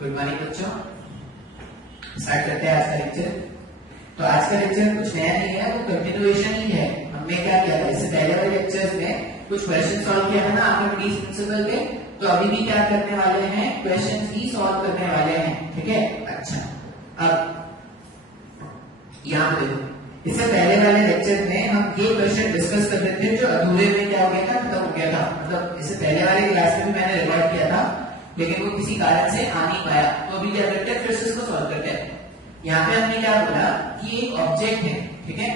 Good morning बच्चों, start करते हैं आज का लेक्चर। तो आज का लेक्चर कुछ नया नहीं है, वो कंटिन्यूएशन ही है। हमने क्या किया था, इससे पहले वाले लेक्चर्स में कुछ क्वेश्चन सॉल्व किया था ना आपने प्रीवियस प्रिंसिपल पे, तो अभी भी क्या करने वाले हैं, क्वेश्चन ही सॉल्व करने वाले हैं। ठीक है, अच्छा अब यहाँ पे देखो, इससे पहले वाले लेक्चर में हम ये क्वेश्चन डिस्कस कर रहे थे जो अधूरे में क्या हो गया था, खत्म हो गया था। मतलब इससे पहले वाले क्लास में भी मैंने रिकॉर्ड किया था, लेकिन वो किसी कारण से आ नहीं पाया। तो अभी क्या करते हैं, फिर से इसको सॉल्व करते हैं। यहाँ पे हमने क्या बोला कि एक ऑब्जेक्ट है, ठीक है,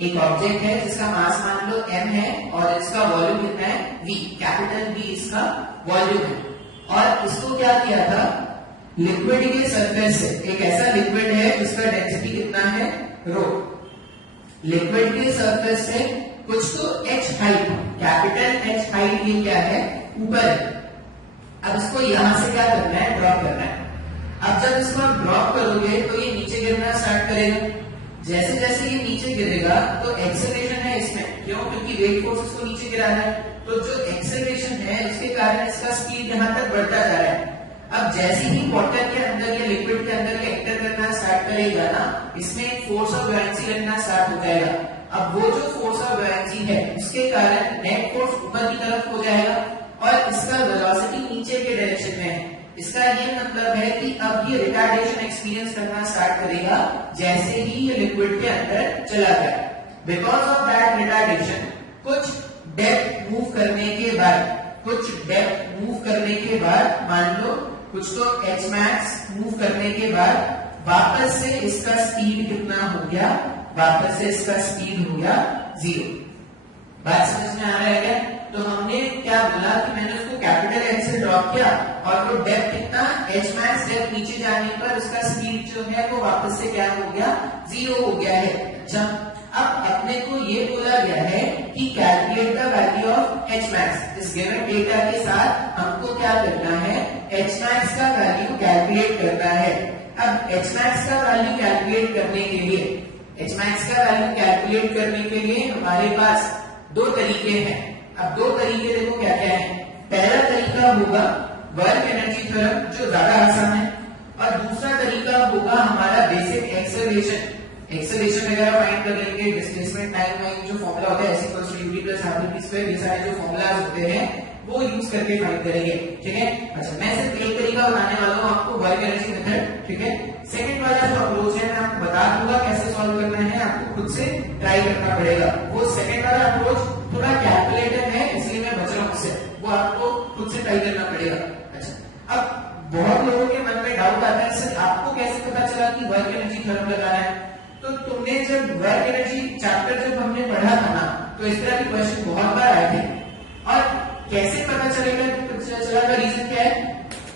एक ऑब्जेक्ट है जिसका मास मान लो m है और इसका वॉल्यूम कितना है v, कैपिटल V इसका वॉल्यूम है। और इसको क्या किया था, लिक्विड के सरफेस से, एक ऐसा लिक्विड है जिसका डेंसिटी कितना है रो, लिक्विड के सरफेस से कुछ तो h height, capital H height ये क्या है, ऊपर है। अब इसको यहां से क्या करना है, ड्रॉप करना है। अब जब इसको आप ड्रॉप करोगे तो ये नीचे गिरना स्टार्ट करेगा। जैसे जैसे ये नीचे गिरेगा तो एक्सेलरेशन है इसमें, क्यों, क्योंकि वेट फोर्स इसको नीचे गिरा रहा है। तो जो एक्सेलरेशन है उसके कारण इसका स्पीड यहाँ तक बढ़ता जा रहा है। अब जैसे ही वाटर के अंदर या लिक्विड के अंदर एंटर करना स्टार्ट करेगा ना, इसमें एक फोर्स ऑफ बॉयंसी लगना स्टार्ट हो जाएगा। अब वो जो फोर्स ऑफ बॉयंसी है उसके कारण नेट फोर्स ऊपर की तरफ हो जाएगा और इसका वेलोसिटी नीचे के डायरेक्शन में है। इसका ये मतलब है कि अब ये रिटार्डेशन एक्सपीरियंस करना स्टार्ट करेगा जैसे ही ये लिक्विड के अंदर चला गया। बिकॉज ऑफ दैट रिटार्डेशन, कुछ डेप्थ मूव करने के बाद, कुछ डेप्थ मूव करने के बाद, मान लो कुछ तो h max मूव करने के बाद वापस से इसका स्पीड कितना हो गया, वापस से इसका स्पीड हो गया 0। बात समझ में आ रहा है क्या? तो हमने क्या बोला कि मैंने उसको कैपिटल H से ड्रॉप किया और वो डेप्थ कितना, h max डेप्थ नीचे जाने पर उसका स्पीड जो है वो वापस से क्या हो गया, 0 हो गया है। अच्छा, अब अपने को ये बोला गया है कि calculate the value of h max। इस गिवन डेटा के साथ हमको क्या करना है, h max का वैल्यू कैलकुलेट करना है। अब h max का वैल्यू कैलकुलेट करने के लिए, h max का वैल्यू कैलकुलेट करने के लिए हमारे पास दो तरीके हैं। अब दो तरीके देखो क्या क्या है। पहला तरीका होगा वर्क एनर्जी थ्योरम, जो ज्यादा आसान है, और दूसरा तरीका होगा हमारा बेसिक एक्सेलरेशन। एक्सेलरेशन वगैरह फाइंड कर लेंगे, डिस्प्लेसमेंट टाइम वाइज जो फॉर्मूला होता है s=uv+r⁵, ये सारे जो फॉर्मूलाज होते हैं वो यूज करके फाइंड करेंगे। ठीक है, अच्छा मैं सिर्फ एक तरीका बताने वाला हूँ आपको, वर्क एनर्जी मेथड। ठीक है, सेकंड वाला जो अप्रोच है मैं आपको बता दूंगा कैसे सॉल्व करना है, आपको खुद से ट्राई करना पड़ेगा। वो सेकंड वाला अप्रोच थोड़ा कैलकुलेटर है, इसलिए मैं बच रहा हूं उससे, वो आपको खुद से ट्राई करना पड़ेगा। अच्छा, अब बहुत लोगों के मन में डाउट आता है, सर आपको कैसे पता चला कि वर्क एनर्जी थ्योरम लगाना है? तो तुमने जब वर्क एनर्जी चैप्टर जब हमने पढ़ा था ना, तो इस तरह के क्वेश्चन बहुत बार आए थे। और कैसे पता चलेगा, चला का रीजन क्या है,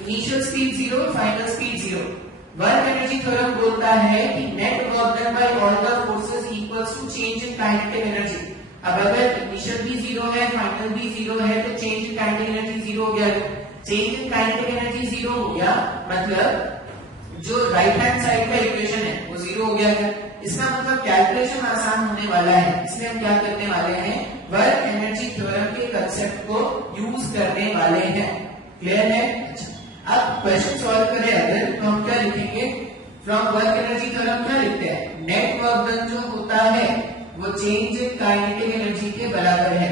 initial speed 0, final speed 0। Work energy theorem बोलता है कि net work done by all the forces equals to change in kinetic energy. अब अगर इनिशियल भी 0 है, फाइनल भी 0 है, तो चेंज इन काइनेटिक एनर्जी 0 हो गया। चेंज इन काइनेटिक एनर्जी 0 हो गया मतलब जो राइट हैंड साइड का इक्वेशन है वो 0 हो गया। इसका मतलब कैलकुलेशन आसान होने वाला है, इसलिए हम क्या करने वाले हैं, वर्क एनर्जी थ्योरम के कंसेप्ट को यूज करने वाले हैं। क्लियर है? अच्छा, अब क्वेश्चन सॉल्व करें अगर, तो हम क्या लिखेंगे, फ्रॉम वर्क एनर्जी थ्योरम क्या लिखते हैं, नेट वर्क डन जो होता है वो चेंज इन काइनेटिक एनर्जी के बराबर है।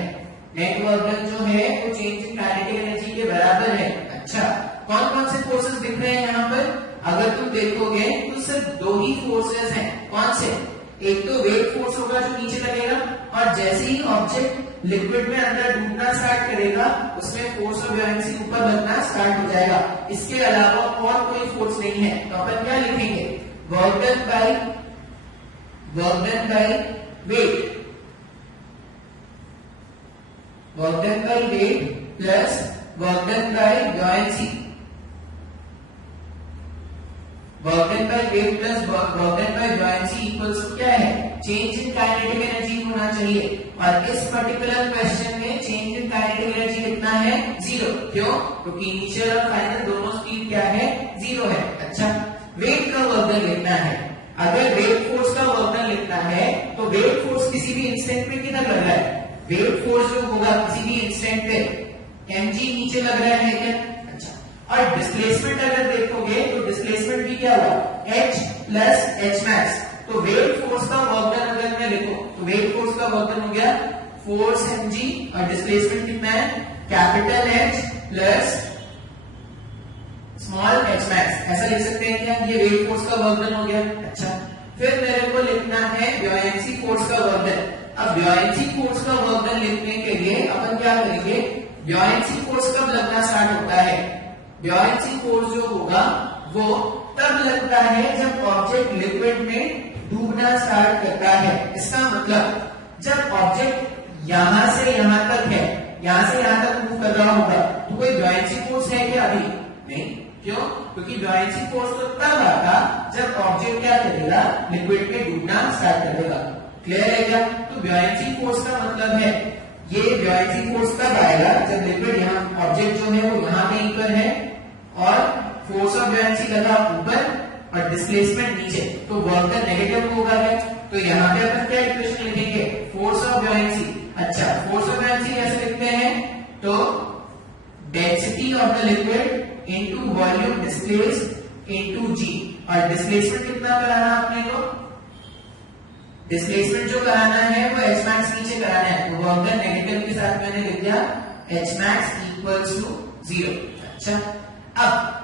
नेट वर्क डन जो है वो चेंज इन काइनेटिक एनर्जी के बराबर है। अच्छा, कौन कौन से फोर्सेस दिख रहे हैं यहाँ पर? अगर तुम देखोगे तो सिर्फ दो ही फोर्सेस हैं। कौन से? एक तो वेट फोर्स होगा जो नीचे लगेगा, और जैसे ही ऑब्जेक्ट लिक्विड में अंदर डूबना स्टार्ट करेगा उसमें फोर्स ऑफ बॉयंसी ऊपर लगना स्टार्ट हो जाएगा। इसके अलावा और कोई फोर्स नहीं है। तो अपन क्या लिखेंगे, work done by weight, work done by weight plus work done by buoyancy. Work done by weight plus work done by buoyancy equals to क्या है, चेंज इन काइनेटिक एनर्जी होना चाहिए। और इस पर्टिकुलर क्वेश्चन में चेंज इन काइनेटिक एनर्जी कितना है, 0। क्यों? क्योंकि इनिशियल और फाइनल दोनों स्पीड क्या है, 0 है। अच्छा, वेट का वर्क डन लिखना है। अगर वेट फोर्स का वर्क डन लिखना है तो वेट फोर्स किसी भी इंस्टेंट पे किधर लग रहा है, वेट फोर्स जो होगा किसी भी इंस्टेंट पे mg नीचे लग रहा है क्या? अच्छा, और डिस्प्लेसमेंट अगर देखोगे तो क्या हुआ, H प्लस H मैक्स। तो वेट फोर्स का वर्क डन अगर मैं लिखूं तो वेट फोर्स का वर्क डन हो गया फोर्स mg और डिस्प्लेसमेंट कितना है, capital H plus small h max. ऐसा लिख सकते हैं क्या, ये वेट फोर्स का वर्क डन हो गया। अच्छा, फिर मेरे को लिखना है ब्योयेंसी फोर्स का वर्क डन। अब ब्योयेंसी फोर्स का वर्क डन लिखने के लिए अपन क्या करेंगे, ब्योयेंसी फोर्स कब लगना स्टार्ट होता है, ब्योयेंसी फोर्स जो होगा वो तब लगता है जब ऑब्जेक्ट लिक्विड में डूबना स्टार्ट करता है। इसका मतलब जब ऑब्जेक्ट यहां से यहां तक है, यहां से यहां तक मूव कर रहा होगा, तो कोई ब्योयेंसी फोर्स है क्या, अभी नहीं। क्यों, क्योंकि ब्योयेंसी फोर्स तो तब आता जब ऑब्जेक्ट क्या करेगा, लिक्विड में डूबना स्टार्ट करेगा। क्लियर है क्या, तो ब्योयेंसी फोर्स का मतलब है, ये ब्योयेंसी फोर्स तब आएगा जब लिक्विड यहाँ, ऑब्जेक्ट जो है वो यहाँ पे ऊपर है और फोर्स ऑफ ब्योयेंसी लगा ऊपर और डिस्प्लेसमेंट नीचे, तो वर्क डन नेगेटिव होगा। तो यहाँ पे अपन क्या इक्वेशन लिखेंगे, फोर्स ऑफ ब्योयेंसी। अच्छा, फोर्स ऑफ ब्योयेंसी कैसे लिखते हैं, तो density of the liquid into volume displaced into G. और डिस्प्लेसमेंट कितना कराना अपने को, डिस्प्लेसमेंट जो कराना है वो H मैक्स नीचे कराना है, तो वर्क डन नेगेटिव के साथ मैंने लिख दिया H मैक्स इक्वल्स टू 0। अच्छा, अब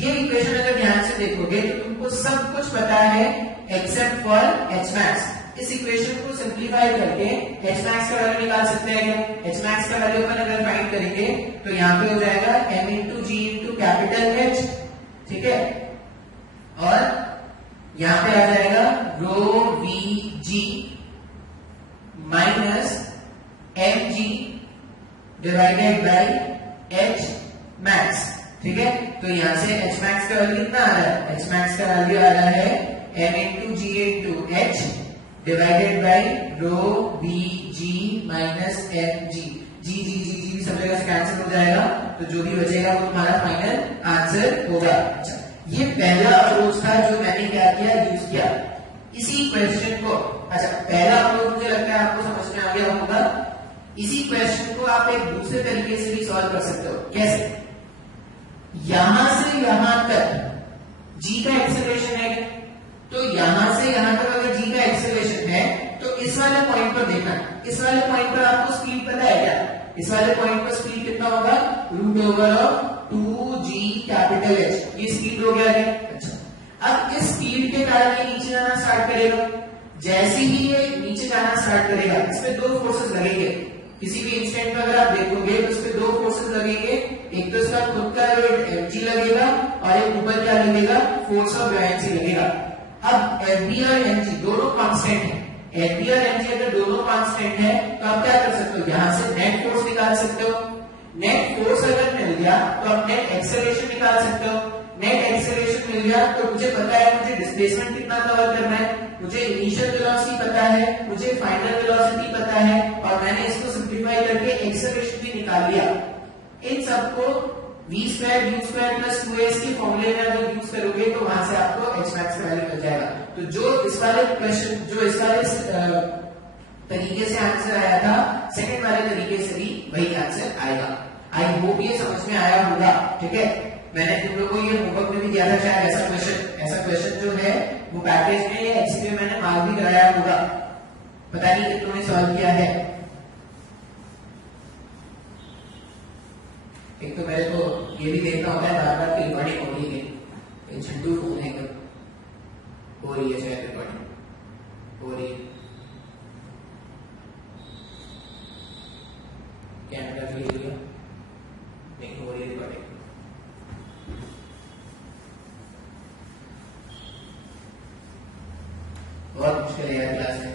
ये इक्वेशन अगर ध्यान से देखोगे तो तुमको सब कुछ पता है एक्सेप्ट फॉर H मैक्स। इस इक्वेशन को सिंप्लीफाई करके H मैक्स का वैल्यू निकाल सकते हैं क्या, H मैक्स का वैल्यू अपन अगर फाइंड करेंगे तो यहाँ पे हो जाएगा m इंटू जी इंटू कैपिटल H, ठीक है, और यहाँ पे आ जाएगा rho V G minus M G divided by H max. ठीक है, तो यहां से H मैक्स का वैल्यू कितना आ रहा है, H मैक्स का वैल्यू आ रहा है m into ji into H divided by rho V G minus M G. G सब जगह से कैंसिल हो जाएगा, तो जो भी बचेगा वो तुम्हारा फाइनल आंसर होगा। अच्छा, ये पहला अप्रोच था जो मैंने क्या किया, यूज किया इसी क्वेश्चन को। अच्छा, पहला अप्रोच मुझे लगता है आपको समझ में आ गया होगा। इसी क्वेश्चन को आप एक दूसरे तरीके से भी सॉल्व कर सकते हो। कैसे, यहां से यहां तक जी का एक्सेलरेशन है, तो यहां से यहां तक अगर जी का एक्सेलरेशन है तो इस वाले पॉइंट पर देखना, इस वाले पॉइंट पर आपको स्पीड पता है क्या, इस वाले पॉइंट पर स्पीड कितना होगा, root over of 2g capital H, ये स्पीड हो गया है। अच्छा, अब इस स्पीड के कारण ये नीचे जाना स्टार्ट करेगा। जैसे ही ये नीचे जाना स्टार्ट करेगा, इस पे दो फोर्सेस लगेंगे। किसी भी इंस्टेंट में अगर आप देखोगे तो इस पे दो फोर्सेस लगेंगे, एक तो इसका खुद का वेट mg लगेगा और एक ऊपर क्या लगेगा, फोर्स ऑफ ब्योयेंसी लगेगा। अब Fb और mg दोनों कांस्टेंट हैं, Fb और mg अगर दोनों कांस्टेंट है तो आप क्या कर सकते हो, यहां से नेट फोर्स निकाल सकते हो। नेट फोर्स अगर मिल गया तो आप नेट एक्सेलरेशन निकाल सकते हो। नेट एक्सेलरेशन मिल गया तो मुझे पता है मुझे डिस्प्लेसमेंट कितना कवर करना है, मुझे इनिशियल वेलोसिटी पता है, मुझे फाइनल वेलोसिटी पता है, और मैंने इसको सिंप्लीफाई करके एक्सेलरेशन भी निकाल लिया। इन सबको v square u square plus 2s के फॉर्मूले में अगर यूज करोगे तो वहां से आपको h मैक्स का वैल्यू मिल जाएगा। तो जो इस वाले क्वेश्चन, जो इस वाले तरीके से आंसर आया था, सेकंड वाले तरीके से भी वही आंसर आएगा। आई होप ये समझ में आया होगा। ठीक है, मैंने तुम लोगों को ये होमवर्क में भी दिया था शायद ऐसा क्वेश्चन जो है वो पैकेज में या एक्सपी में मैंने मार्क भी कराया होगा, पता नहीं कि तुमने सॉल्व किया है। एक तो मेरे को ये भी देखना होता है बार बार की रिकॉर्डिंग हो रही है, झंडू फोन है हो रही है, शायद रिकॉर्डिंग हो रही है, कैमरा क्लियर हो गया, नहीं हो रही है रिकॉर्डिंग। बहुत मुश्किल है यार क्लास में,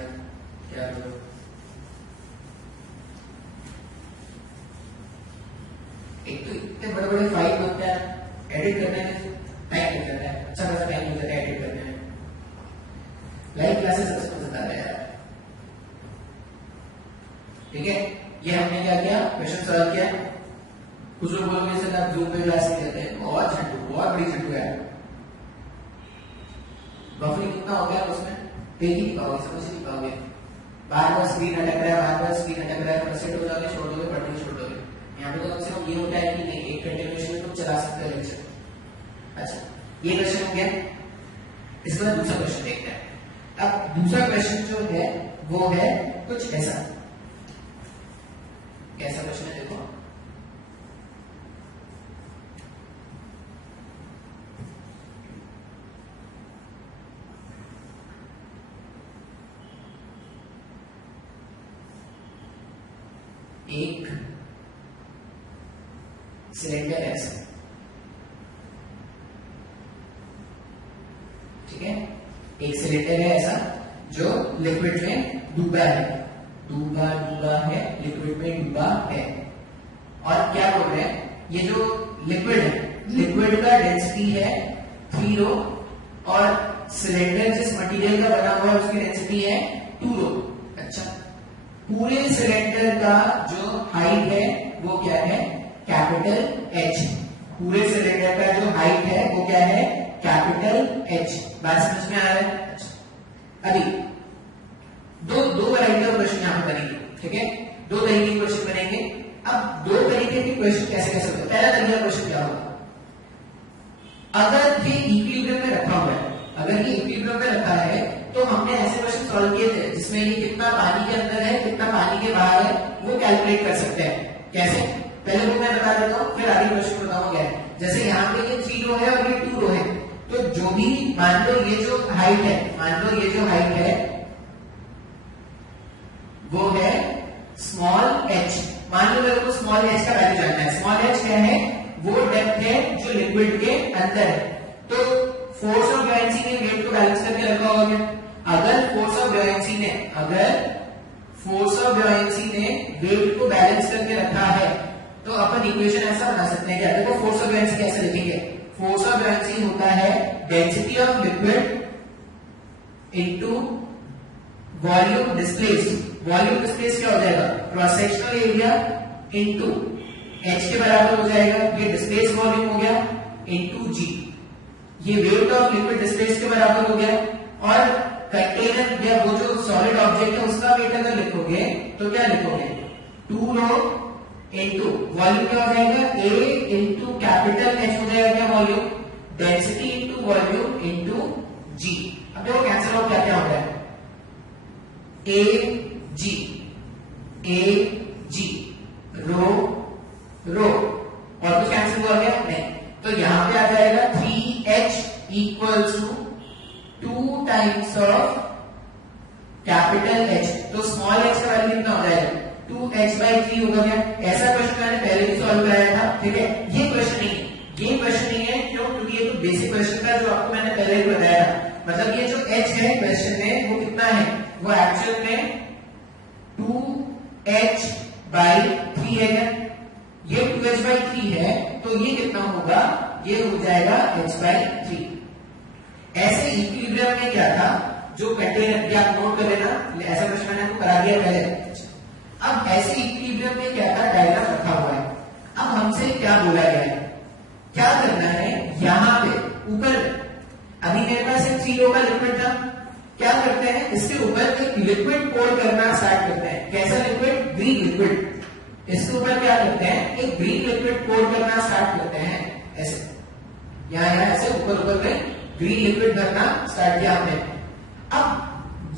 क्या करूं। एक तो इतने बड़े बड़े फाइल बनते हैं, एडिट करने में टाइम लग जाता है, अच्छा खासा टाइम लग जाता है एडिट करने में। लाइव क्लासेस सबसे मजा आता है यार। ठीक है, ये हमने क्या किया, क्वेश्चन सॉल्व किया। कुछ लोग बोलोगे सर आप जूम पे क्लास करते हैं, बहुत झंडू, बहुत बड़ी झंडू है। बफरिंग कितना हो गया उसमें, देख ही नहीं पाओगे, समझ ही नहीं पाओगे। बार बार स्क्रीन अटक रहा है, बार बार स्क्रीन अटक रहा है, फ्रस्ट्रेट हो जाओगे, छोड़ दोगे, पढ़ने छोड़ दोगे। यहाँ पे तो कम से कम ये होता है कि नहीं, एक कंटिन्यूएशन में तुम चला सकते हो लेक्चर। अच्छा, ये क्वेश्चन हो गया। इसके बाद दूसरा क्वेश्चन देखते हैं। अब दूसरा क्वेश्चन जो है वो है कुछ ऐसा। कैसा क्वेश्चन है देखो, एक सिलेंडर है ऐसा, ठीक है, एक सिलेंडर है ऐसा जो लिक्विड में डूबा है, डूबा है, लिक्विड में डूबा है। और क्या बोल रहे हैं, ये जो लिक्विड है, लिक्विड का डेंसिटी है 3 रो और सिलेंडर जिस मटेरियल का बना हुआ है उसकी डेंसिटी है 2 रो। अच्छा, पूरे सिलेंडर का जो हाइट है वो क्या है, कैपिटल H। पूरे सिलेंडर का जो हाइट है वो क्या है, कैपिटल H। बात समझ में आ रहा है? अच्छा, अभी दो वैरायटी ऑफ क्वेश्चन यहां पर बनेंगे, ठीक है, 2 तरीके के क्वेश्चन बनेंगे। अब 2 तरीके के क्वेश्चन कैसे कैसे होते हैं। पहला तरीका क्वेश्चन क्या होगा, अगर ये इक्विलिब्रियम में रखा हुआ है, अगर ये इक्विलिब्रियम में रखा है तो हमने ऐसे क्वेश्चन सॉल्व किए थे जिसमें ये कितना पानी के अंदर है कितना पानी के बाहर है वो कैलकुलेट कर सकते हैं। कैसे, पहले वो मैं बता देता हूं फिर आगे क्वेश्चन बताऊंगा क्या है। जैसे यहाँ पे ये 3 रो है और ये 2 रो है, तो जो भी मान लो ये जो हाइट है, मान लो ये जो हाइट है वो है स्मॉल h। मान लो मेरे को स्मॉल h का वैल्यू जानना है। स्मॉल h क्या है, वो डेप्थ है जो लिक्विड के अंदर है। तो फोर्स ऑफ बॉयंसी ने वेट को बैलेंस करके रखा होगा क्या? अगर फोर्स ऑफ बॉयंसी ने वेट को बैलेंस करके रखा है तो अपन इक्वेशन ऐसा बना सकते हैं क्या, देखो फोर्स ऑफ बॉयंसी कैसे लिखेंगे। फोर्स ऑफ बॉयंसी होता है density of liquid into volume displaced. Volume displace क्या हो जाएगा, cross sectional area into h के बराबर हो जाएगा, ये डिस्प्लेस वॉल्यूम हो गया, इनटू g, ये वेट ऑफ लिक्विड डिस्प्लेस के बराबर हो गया। और कंटेनर या वो जो सॉलिड ऑब्जेक्ट है उसका वेट अगर लिखोगे तो क्या लिखोगे, 2 रो इनटू वॉल्यूम क्या हो जाएगा, a इनटू कैपिटल H हो जाएगा क्या, volume, density into volume into g। अब देखो कैंसिल आउट क्या क्या हो रहा है, a g रो और कुछ कैंसिल हुआ क्या, नहीं। तो यहां पे आ जाएगा 3h equals to 2 times of capital H। तो स्मॉल h का वैल्यू कितना हो जाएगा, 2h/3 होगा क्या। ऐसा क्वेश्चन मैंने पहले भी सॉल्व कराया था, ठीक है। ये क्वेश्चन नहीं है, क्यों, क्योंकि ये तो बेसिक क्वेश्चन का जो आपको मैंने पहले ही बताया था। मतलब ये जो h है क्वेश्चन में वो कितना है, वो एक्चुअल में 2h/3 है क्या, ये 2h/3 है, तो ये कितना होगा, ये हो जाएगा h/3। ऐसे इक्विलिब्रियम में क्या था, जो कंटेनर, या नोट कर लेना, ऐसा क्वेश्चन मैंने आपको करा दिया पहले। अब ऐसे इक्विलिब्रियम में क्या था, डायग्राम रखा हुआ है। अब हमसे क्या बोला गया है, क्या करना है, यहां पे ऊपर अभी मेरे पास एक 3 रो का लिक्विड था, क्या करते हैं, इसके ऊपर एक लिक्विड पोर करना स्टार्ट करते हैं। कैसा लिक्विड, ग्रीन लिक्विड। इसके ऊपर क्या करते हैं, एक ग्रीन लिक्विड पोर करना स्टार्ट करते हैं, ऐसे यहां ऐसे ऊपर में ग्रीन लिक्विड भरना स्टार्ट किया हमने। अब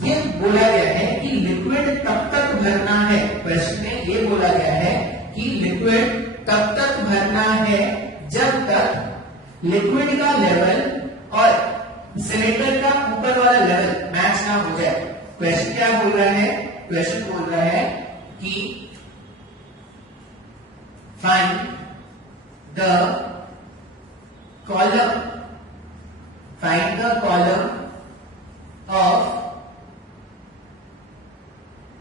ये बोला गया है कि लिक्विड तब तक भरना है, क्वेश्चन में ये बोला गया है कि लिक्विड तब तक भरना है जब तक लिक्विड का लेवल और सिलेंडर का ऊपर वाला लेवल मैच ना हो जाए। क्वेश्चन क्या बोल रहा है, क्वेश्चन बोल रहा है कि find the column of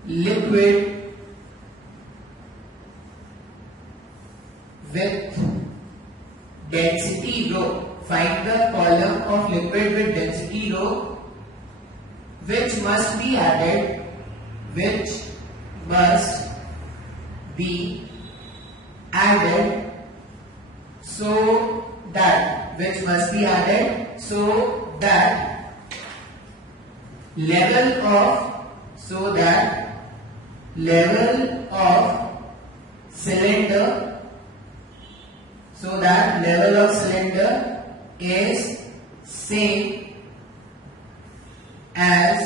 liquid with density rho. Find the column of liquid with density rho which must be added so that level of cylinder is same as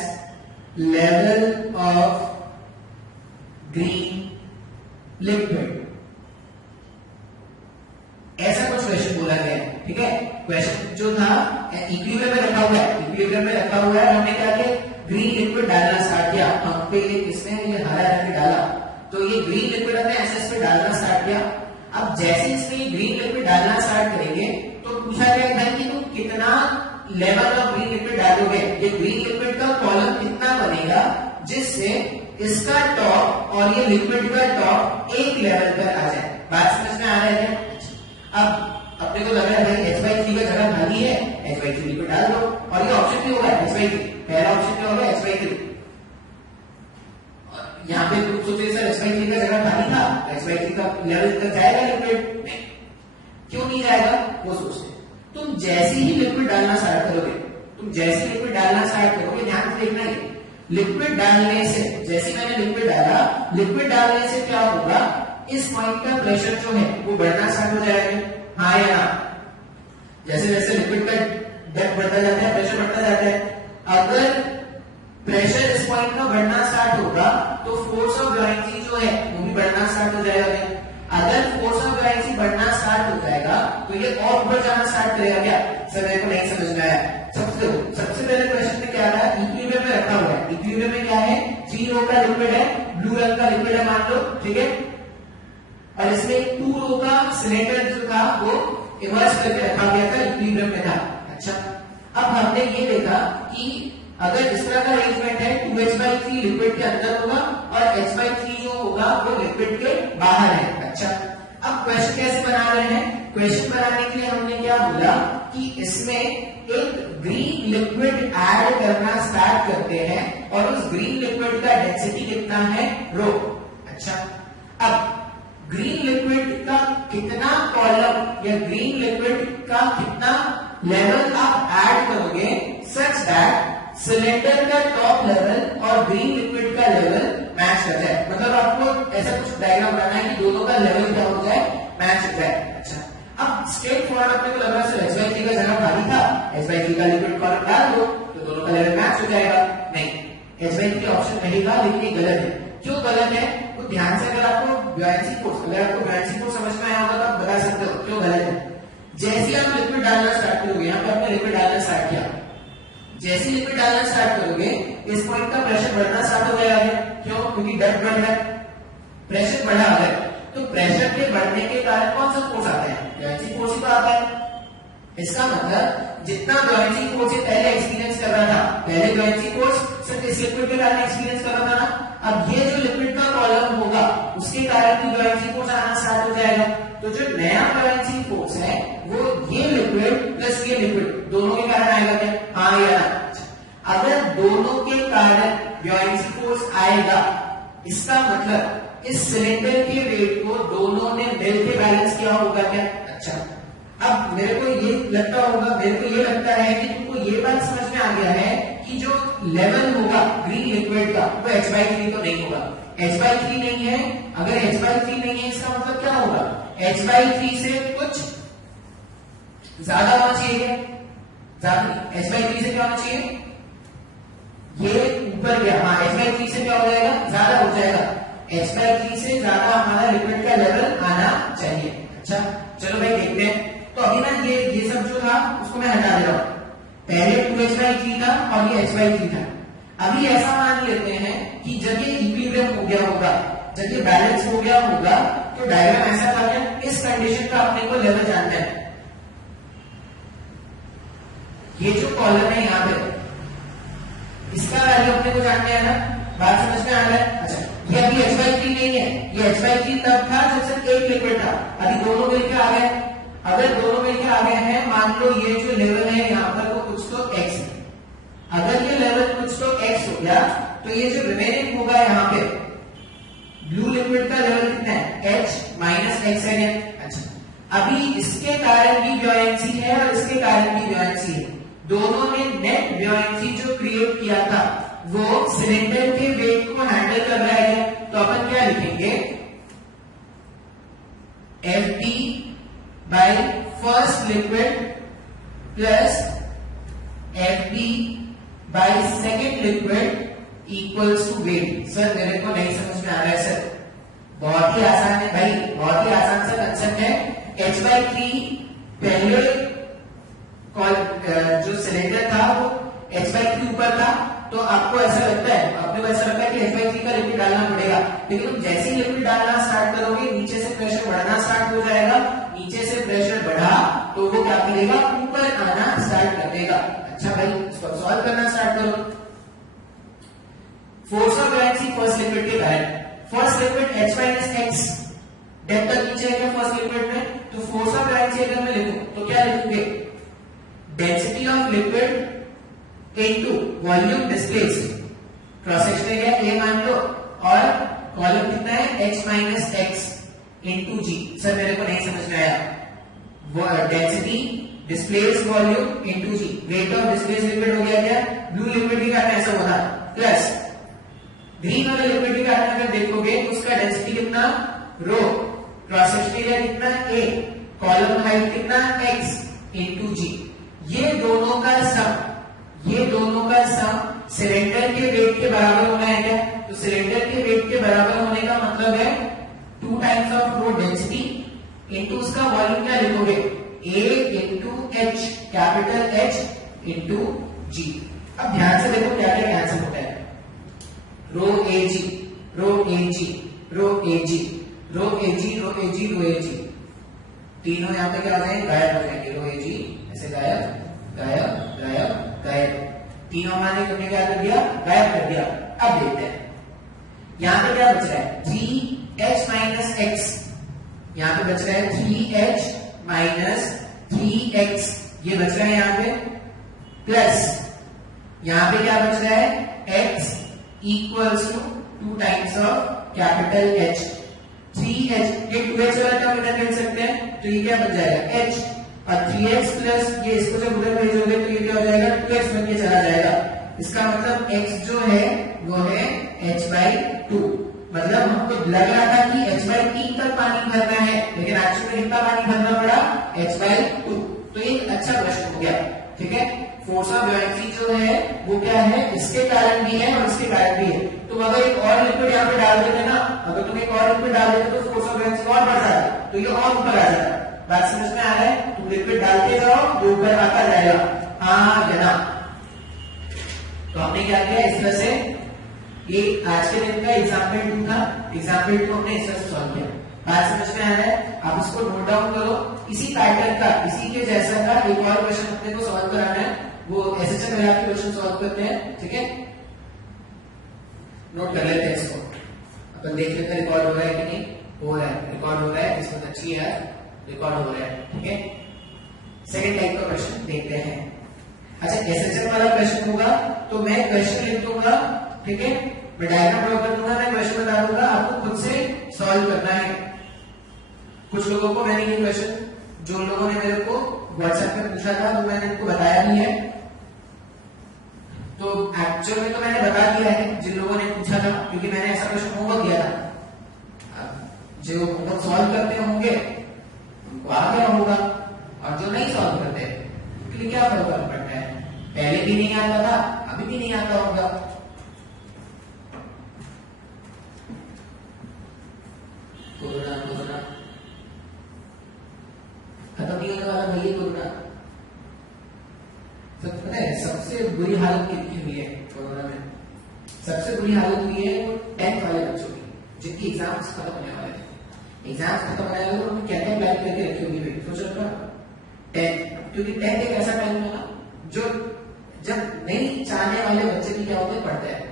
level of green liquid, ऐसा कुछ question बोला गया है। ठीक है, question जो था equilibrium में रखा हुआ है, इक्विलिब्रियम में रखा हुआ है, हमने क्या किया, ग्रीन लिक्विड डालना स्टार्ट किया। पंप पे ये किसने ये हरा रंग डाला, तो ये ग्रीन लिक्विड हमने एसएस पे डालना स्टार्ट किया। अब जैसे इसमें ये ग्रीन लिक्विड डालना स्टार्ट करेंगे तो पूछा गया था कि तुम कितना लेवल ऑफ ग्रीन लिक्विड डालोगे, ये ग्रीन लिक्विड का कॉलम कितना बनेगा जिससे इसका टॉप और ये लिक्विड का टॉप एक लेवल पर आ जाए। बात समझ में आ रहा है? अब अपने को लग रहा है भाई H/3 का जगह खाली है, H/3 लिक्विड डाल दो, और ये ऑप्शन भी होगा H/3, पहला ऑप्शन क्या होगा H/3। यहाँ पे तुम सोचे सर H/3 का जगह खाली था, H/3 का लेवल तक जाएगा लिक्विड? नहीं, क्यों नहीं जाएगा वो सोचते। तुम जैसे ही लिक्विड डालना स्टार्ट करोगे, तुम जैसे लिक्विड डालना स्टार्ट करोगे, ध्यान से देखना है, लिक्विड डालने से, जैसे मैंने लिक्विड डाला, लिक्विड डालने से क्या होगा, इस पॉइंट का प्रेशर जो है वो बढ़ना स्टार्ट हो जाएगा। हाँ या ना? जैसे जैसे लिक्विड का डेप्थ बढ़ता जाता है, प्रेशर बढ़ता जाता है। अगर प्रेशर इस पॉइंट का बढ़ना स्टार्ट होगा तो फोर्स ऑफ ब्यूएंसी जो है वो भी बढ़ना स्टार्ट हो जाएगा। अगर फोर्स ऑफ ब्यूएंसी बढ़ना स्टार्ट हो जाएगा तो ये और ऊपर जाना स्टार्ट करेगा क्या? सर मेरे को नहीं समझ में आया। सबसे पहले क्वेश्चन में क्या रहा, इक्विलिब्रियम में रखा हुआ है। इक्विलिब्रियम में क्या है, 3 रो का लिक्विड है, ब्लू रंग का लिक्विड है मान लो, ठीक है, और इसमें 2 रो का सिलेंडर जो था वो इमर्ज करके रखा गया था, इक्विलिब्रियम में था। अच्छा, अब हमने ये देखा कि अगर इस तरह का अरेंजमेंट है 2H/3 लिक्विड के अंदर होगा और H/3 जो होगा वो लिक्विड के बाहर है। अच्छा, अब क्वेश्चन कैसे बना रहे हैं, क्वेश्चन बनाने के लिए हमने क्या बोला कि इसमें एक ग्रीन लिक्विड ऐड करना स्टार्ट करते हैं और उस ग्रीन लिक्विड का डेंसिटी कितना है, रो। अच्छा, अब ग्रीन लिक्विड का कितना कॉलम या ग्रीन लिक्विड का कितना लेवल आप ऐड करोगे सच दैट सिलेंडर का टॉप लेवल और ग्रीन लिक्विड का लेवल मैच कर जाए। मतलब आपको ऐसा कुछ डायग्राम बनाना है कि दोनों का लेवल क्या हो जाए, मैच हो जाए। अच्छा, अब स्ट्रेट फॉरवर्ड अपने को लग रहा है H/3 का जगह खाली था, H/3 का लिक्विड कॉलम डाल दो तो दोनों का लेवल मैच हो जाएगा। नहीं, H/3 ऑप्शन रहेगा, लेकिन ये गलत है। क्यों गलत है तो ध्यान से, अगर आपको ब्यूएंसी फोर्स, अगर आपको ब्यूएंसी फोर्स समझ में आया होगा तो आप बता सकते हो क्यों गलत है। जैसे आप लिक्विड डालना स्टार्ट करोगे, यहाँ पे आपने लिक्विड डालना स्टार्ट किया, जैसे लिक्विड डालना स्टार्ट करोगे इस पॉइंट का प्रेशर बढ़ना स्टार्ट हो जाएगा। क्यों? क्योंकि डेप्थ बढ़ रहा है, प्रेशर बढ़ा है, तो प्रेशर के बढ़ने के कारण कौन सा फोर्स आता है, ब्यूएंसी फोर्स ही तो आता है। इसका मतलब जितना ब्यूएंसी फोर्स से पहले एक्सपीरियंस कर रहा था, पहले ब्यूएंसी फोर्स सिर्फ इस लिक्विड के कारण एक्सपीरियंस कर रहा था ना, अब ये जो लिक्विड का कॉलम होगा उसके कारण भी ब्यूएंसी फोर्स आना स्टार्ट हो जाएगा। तो जो नया ब्यूएंसी फोर्स है वो ये लिक्विड प्लस ये लिक्विड दोनों के कारण आएगा क्या? हाँ या ना? अगर दोनों के कारण ब्यूएंसी फोर्स आएगा, इसका मतलब इस सिलेंडर के वेट को दोनों ने मिलकर बैलेंस किया होगा क्या? अच्छा, अब मेरे को ये लगता होगा, मेरे को ये लगता है कि तुमको ये बात समझ में आ गया है कि जो लेवल होगा ग्रीन लिक्विड का वो H/3 तो नहीं होगा। H/3 नहीं है, अगर H/3 नहीं है इसका मतलब क्या होगा, H/3 से कुछ ज्यादा होना चाहिए क्या? ज्यादा, H/3 से क्या होना चाहिए, ये ऊपर गया, हाँ H/3 से क्या हो जाएगा, ज्यादा हो जाएगा। H/3 से ज्यादा हमारा लिक्विड का लेवल आना चाहिए। अच्छा, चलो भाई देखते हैं। तो अभी ना ये सब जो था उसको मैं हटा दे रहा हूं, पहले 2H/3 था और ये H/3 था। अभी ऐसा मान लेते हैं कि जब ये इक्विलिब्रियम हो गया होगा, जब ये बैलेंस हो गया होगा, तो डायग्राम ऐसा था क्या, इस कंडीशन का अपने को लेवल जानना है। ये जो कॉलम है यहाँ पे, इसका वैल्यू अपने को जानना है ना, बात समझ में आ रहा है? अच्छा, ये अभी H/3 नहीं है, ये H/3 तब था जब सिर्फ एक लिक्विड था, अभी दोनों मिलकर आ गए। अगर दोनों मिलकर आ गए हैं, मान लो ये जो लेवल है यहाँ पर वो कुछ तो x है, अगर ये लेवल कुछ तो x हो गया तो ये जो रिमेनिंग होगा यहाँ पे ब्लू लिक्विड का लेवल कितना है, h-x है। अच्छा, अभी इसके कारण भी ब्यूएंसी है और इसके कारण भी ब्यूएंसी है, दोनों ने नेट ब्यूएंसी जो क्रिएट किया था वो सिलेंडर के वेट को हैंडल कर रहा है। तो अपन क्या लिखेंगे, Fd by first liquid plus Fb by second liquid equals to weight. Sir मेरे को नहीं समझ में आ रहा है सर। बहुत ही आसान है भाई, बहुत ही आसान सा कंसेप्ट है। H/3 पहले जो सिलेंडर था वो H/3 ऊपर था, तो आपको ऐसा लगता है, आपने को ऐसा लगता है कि H/3 का लिक्विड डालना पड़ेगा, लेकिन तुम जैसे ही लिक्विड डालना स्टार्ट करोगे नीचे से प्रेशर बढ़ना स्टार्ट हो जाएगा। नीचे से प्रेशर बढ़ा तो वो क्या करेगा, ऊपर आना स्टार्ट कर देगा। अच्छा भाई, इसको सॉल्व करना स्टार्ट करो। Force of buoyancy first liquid के कारण, फर्स्ट लिक्विड H-x डेप्थ तक नीचे है क्या फर्स्ट लिक्विड में, तो फोर्स ऑफ बुयांसी अगर मैं लिखूं तो क्या लिखूंगे, density of liquid into volume displaced. Cross section area A मान लो और कॉलम कितना है H-x इनटू G। सर मेरे को नहीं समझ में आया। Density displaced volume into G, weight of displaced liquid हो गया क्या, ब्लू लिक्विड का ऐसा होगा, प्लस ग्रीन वाले लिक्विड का अगर देखोगे तो उसका डेंसिटी कितना रो, क्रॉस सेक्शन एरिया कितना A, कॉलम हाइट कितना x इनटू G। ये दोनों का सम सिलेंडर के वेट के बराबर होना है क्या, तो सिलेंडर के वेट के बराबर होने का मतलब है 2 times of rho density into उसका वॉल्यूम क्या लिखोगे, A into H, capital H into G। अब ध्यान से देखो क्या क्या आंसर होता है, रो AG, रो AG, रो AG, रो AG, रो AG, रो AG, तीनों यहाँ पे क्या हो जाएंगे, गायब हो जाएंगे। रो AG ऐसे गायब गायब गायब गायब, तीनों माने तुमने क्या कर दिया, गायब कर दिया। अब देखते हैं यहाँ पे क्या बच रहा है, 3H माइनस x, यहाँ पे बच रहा है 3H माइनस 3x, ये बच रहा है यहाँ पे, प्लस यहाँ पे क्या बच रहा है, x equals to 2 times of capital H, 3H, ये 2H वाला टर्म इधर भेज सकते हैं, तो ये क्या बन जाएगा H, और 3x प्लस ये इसको जब उधर भेजोगे तो ये क्या हो जाएगा, 2x बन के चला जाएगा। इसका मतलब x जो है वो है H/2, मतलब हमको लग रहा था कि H/3 तक पानी भरना है, लेकिन एक्चुअली कितना पानी भरना पड़ा, H/2। तो ये अच्छा क्वेश्चन हो गया, ठीक है। फोर्स ऑफ बुयांसी जो है वो क्या है, इसके कारण भी है और इसके कारण भी है। तुम अगर एक और लिक्विड यहाँ पे डाल देते ना, अगर तुम एक और लिक्विड डाल देते तो फोर्स ऑफ बुयांसी और बढ़ जाता, तो ये और ऊपर आ जाता। बात समझ में आ रहा है, तुम लिक्विड डालते जाओ तो ऊपर आता जाएगा, हाँ या ना। तो हमने क्या किया, इस तरह से ये आज के दिन का एग्जाम्पल 2 था, एग्जाम्पल 2 हमने इस तरह से सॉल्व किया। बात समझ में आ रहा है, आप इसको नोट डाउन करो। इसी पैटर्न का, इसी के जैसा का एक और क्वेश्चन अपने को सॉल्व कराना है, वो एसएचएम लैब के क्वेश्चन सॉल्व करते हैं, ठीक है। नोट कर लेते हैं इसको, अपन देख लेते हैं रिकॉर्ड हो रहा है कि नहीं हो रहा है, रिकॉर्ड हो रहा है, इसमें अच्छी है, रिकॉर्ड हो रहा है, ठीक है। सेकंड टाइप का क्वेश्चन देखते हैं। अच्छा, एसएचएम वाला क्वेश्चन होगा तो मैं क्वेश्चन लिख दूंगा, ठीक है, मैं डायग्राम ड्रॉ कर दूंगा, मैं क्वेश्चन बता दूंगा, आपको खुद से सॉल्व करना है। कुछ लोगों को मैंने ये क्वेश्चन, जो लोगों ने मेरे को व्हाट्सएप पे पूछा था, तो मैंने उनको बताया भी है, तो एक्चुअल में तो मैंने बता दिया है जिन लोगों ने पूछा था, क्योंकि मैंने ऐसा क्वेश्चन होमवर्क दिया था। जो होमवर्क सॉल्व करते होंगे उनको आ गया होगा, और जो नहीं सॉल्व करते उनके लिए क्या फर्क पड़ता है, पहले भी नहीं आता था, अभी भी नहीं आता होगा। कोरोना कोरोना खत्म नहीं होने वाला भैया, कोरोना पता है सबसे बुरी हालत कितनी हुई है कोरोना में, सबसे बुरी हालत हुई है वो 10th वाले बच्चों की, जिनकी एग्जाम्स खत्म होने वाले थे। एग्जाम्स खत्म होने वाले तो उन्होंने क्या क्या प्लान करके रखी होगी भाई, सोच रखा 10th, क्योंकि 10th एक ऐसा टाइम है ना जो जब नहीं चाहने वाले बच्चे भी क्या होते पढ़ते हैं,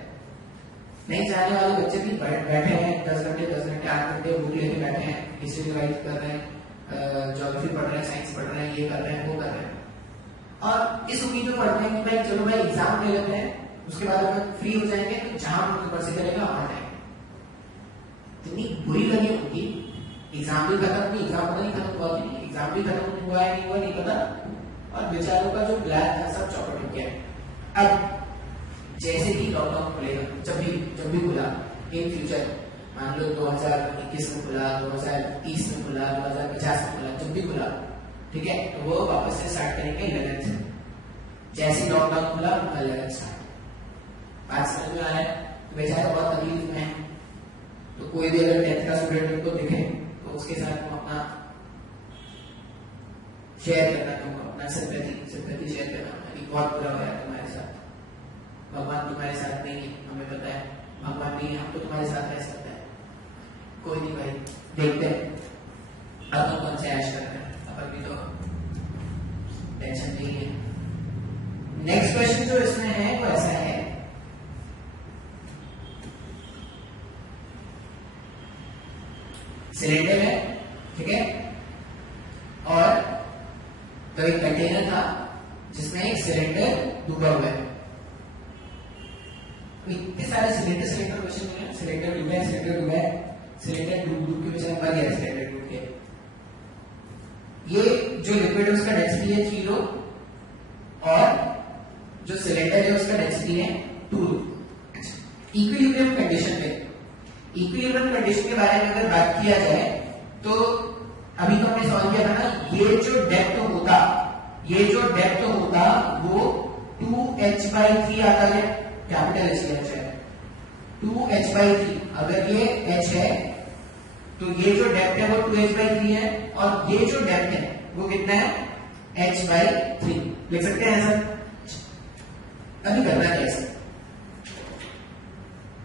नहीं चाहने वाले बच्चे भी बैठे हैं 10 घंटे 8 घंटे बुक लेके बैठे हैं, हिस्ट्री रिवाइज कर रहे हैं, ज्योग्राफी पढ़ रहे हैं, साइंस पढ़ रहे हैं, ये कर रहे हैं, वो कर रहे हैं, और इस उम्मीद में पढ़ते हैं कि भाई चलो भाई एग्जाम दे लेते हैं, उसके बाद अपन फ्री हो जाएंगे तो जहां ऊपर से करेगा वहां जाएंगे। इतनी बुरी लगी उनकी, एग्जाम भी खत्म नहीं, एग्जाम पता नहीं खत्म हुआ कि नहीं, एग्जाम भी खत्म हुआ है नहीं हुआ नहीं पता, और बेचारों का जो प्लान था सब चौपट हो गया। अब जैसे ही लॉकडाउन खुलेगा, जब भी खुला इन फ्यूचर, मान लो 2021 में खुला, 2030 में खुला, 2050 में खुला, जब भी खुला, ठीक है, तो वो वापस से स्टार्ट करेंगे 11th से। जैसे लॉकडाउन खुला 11th स्टार्ट, बात समझ में आ रहा है? तो बेचारा बहुत तकलीफ में है, तो कोई भी अगर 10th का स्टूडेंट उनको दिखे तो उसके साथ तुम अपना शेयर करना, तुम अपना सिंपैथी शेयर करना कि बहुत बुरा हुआ है तुम्हारे साथ, भगवान तुम्हारे साथ नहीं है, हमें पता है भगवान नहीं है, हम तो तुम्हारे साथ रह सकते हैं, कोई नहीं भाई, देखते हैं अब हम कौन से ऐश करते हैं, अपन भी तो टेंशन नहीं है। नेक्स्ट क्वेश्चन जो इसमें है वो ऐसा है, सिलेंडर है, ठीक है, और तो एक कंटेनर था जिसमें एक सिलेंडर डूबा हुआ है। इतने सारे सिलेंडर क्वेश्चन है, सिलेंडर डूबा है, सिलेंडर डूब के बेचारा मर गया, सिलेंडर डूब के। ये जो लिक्विड है उसका डेंसिटी है 3 लो और जो सिलेंडर है उसका डेंसिटी है 2 लो। इक्विलिब्रियम कंडीशन में, इक्विलिब्रियम कंडीशन के बारे में अगर बात किया जाए तो अभी तो हमने सॉल्व किया था ना, ये जो डेप्थ होता वो 2h/3 आता है, कैपिटल H है 2h/3। अगर ये h है तो ये जो डेप्थ है वो 2h/3 है और ये जो डेप्थ है वो कितना है h/3। लिख सकते हैं ऐसा? अभी करना कैसे,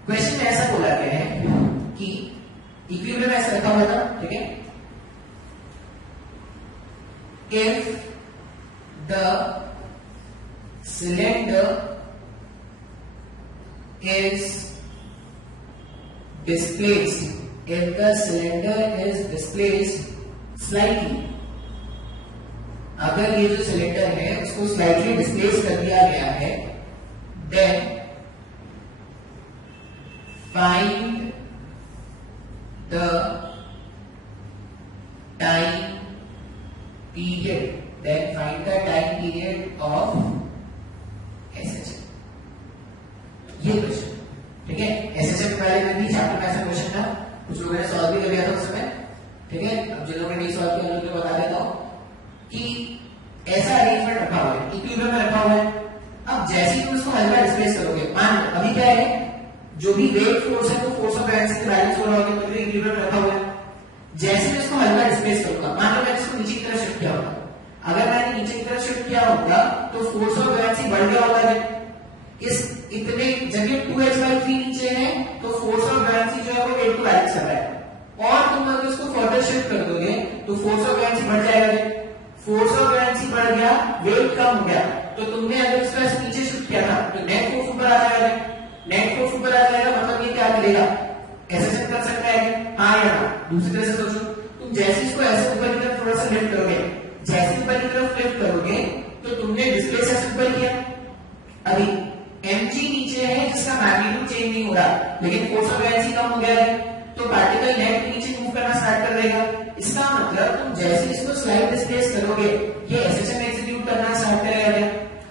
क्वेश्चन में ऐसा बोला गया है कि इक्विलिब्रियम ऐसा रखा हुआ था, ठीक है, if the cylinder is displaced slightly, अगर ये जो सिलेंडर है उसको स्लाइटली डिस्प्लेस कर दिया गया है, then find the time period of SHM। ये क्वेश्चन, ठीक है, SHM के बारे में भी चैप्टर में ऐसा क्वेश्चन था, कुछ लोगों ने सॉल्व भी कर लिया था उस समय, ठीक है। अब जिन लोगों ने नहीं सॉल्व किया उन लोगों को बता देता हूं कि ऐसा अरेंजमेंट रखा हुआ है, इक्विलिब्रियम में रखा हुआ है। अब जैसे ही तुम इसको हल्का डिस्प्लेस करोगे, मान लो अभी क्या है, जो भी वेट फोर्स है वो फोर्स ऑफ बैलेंस से बैलेंस हो रहा होगा, तो इक्विलिब्रियम में रखा हुआ है। जैसे मैं इसको हल्का डिस्प्लेस करूंगा, मान लो मैंने इसको नीचे की तरफ शिफ्ट किया होगा, अगर मैंने नीचे की तरफ शिफ्ट किया होगा तो फोर्स ऑफ बैलेंस बढ़ गया होगा। इस इतने जगह 2h/3 नीचे है तो फोर्स ऑफ बैलेंस जो है वो वेट को बैलेंस कर रहा है, और तुम अगर इसको फर्दर शिफ्ट कर दोगे तो फोर्स ऑफ बैलेंस बढ़ जाएगा। फोर्स ऑफ बैलेंस बढ़ गया, वेट कम हो गया, तो तुमने अगर इसको ऐसे नीचे शिफ्ट किया था तो नेट फोर्स ऊपर आ जाएगा। नेट फोर्स ऊपर आ जाएगा मतलब ये क्या मिलेगा, ऐसे कर सकता है, हाँ या ना। दूसरी तरह से सोचो, तुम जैसे इसको ऐसे ऊपर की तरफ थोड़ा सा लिफ्ट करोगे, जैसे ऊपर की तरफ लिफ्ट करोगे तो तुमने डिस्प्लेस ऐसे ऊपर किया। अभी mg नीचे है जिसका मैग्नीट्यूड चेंज नहीं हो रहा, लेकिन फोर्स ऑफ बैलेंस कम हो गया है, तो पार्टिकल नेट के नीचे मूव करना स्टार्ट कर देगा। इसका मतलब तुम जैसे इसको स्लाइड डिस्प्लेस करोगे ये SHM एग्जीक्यूट करना स्टार्ट करेगा।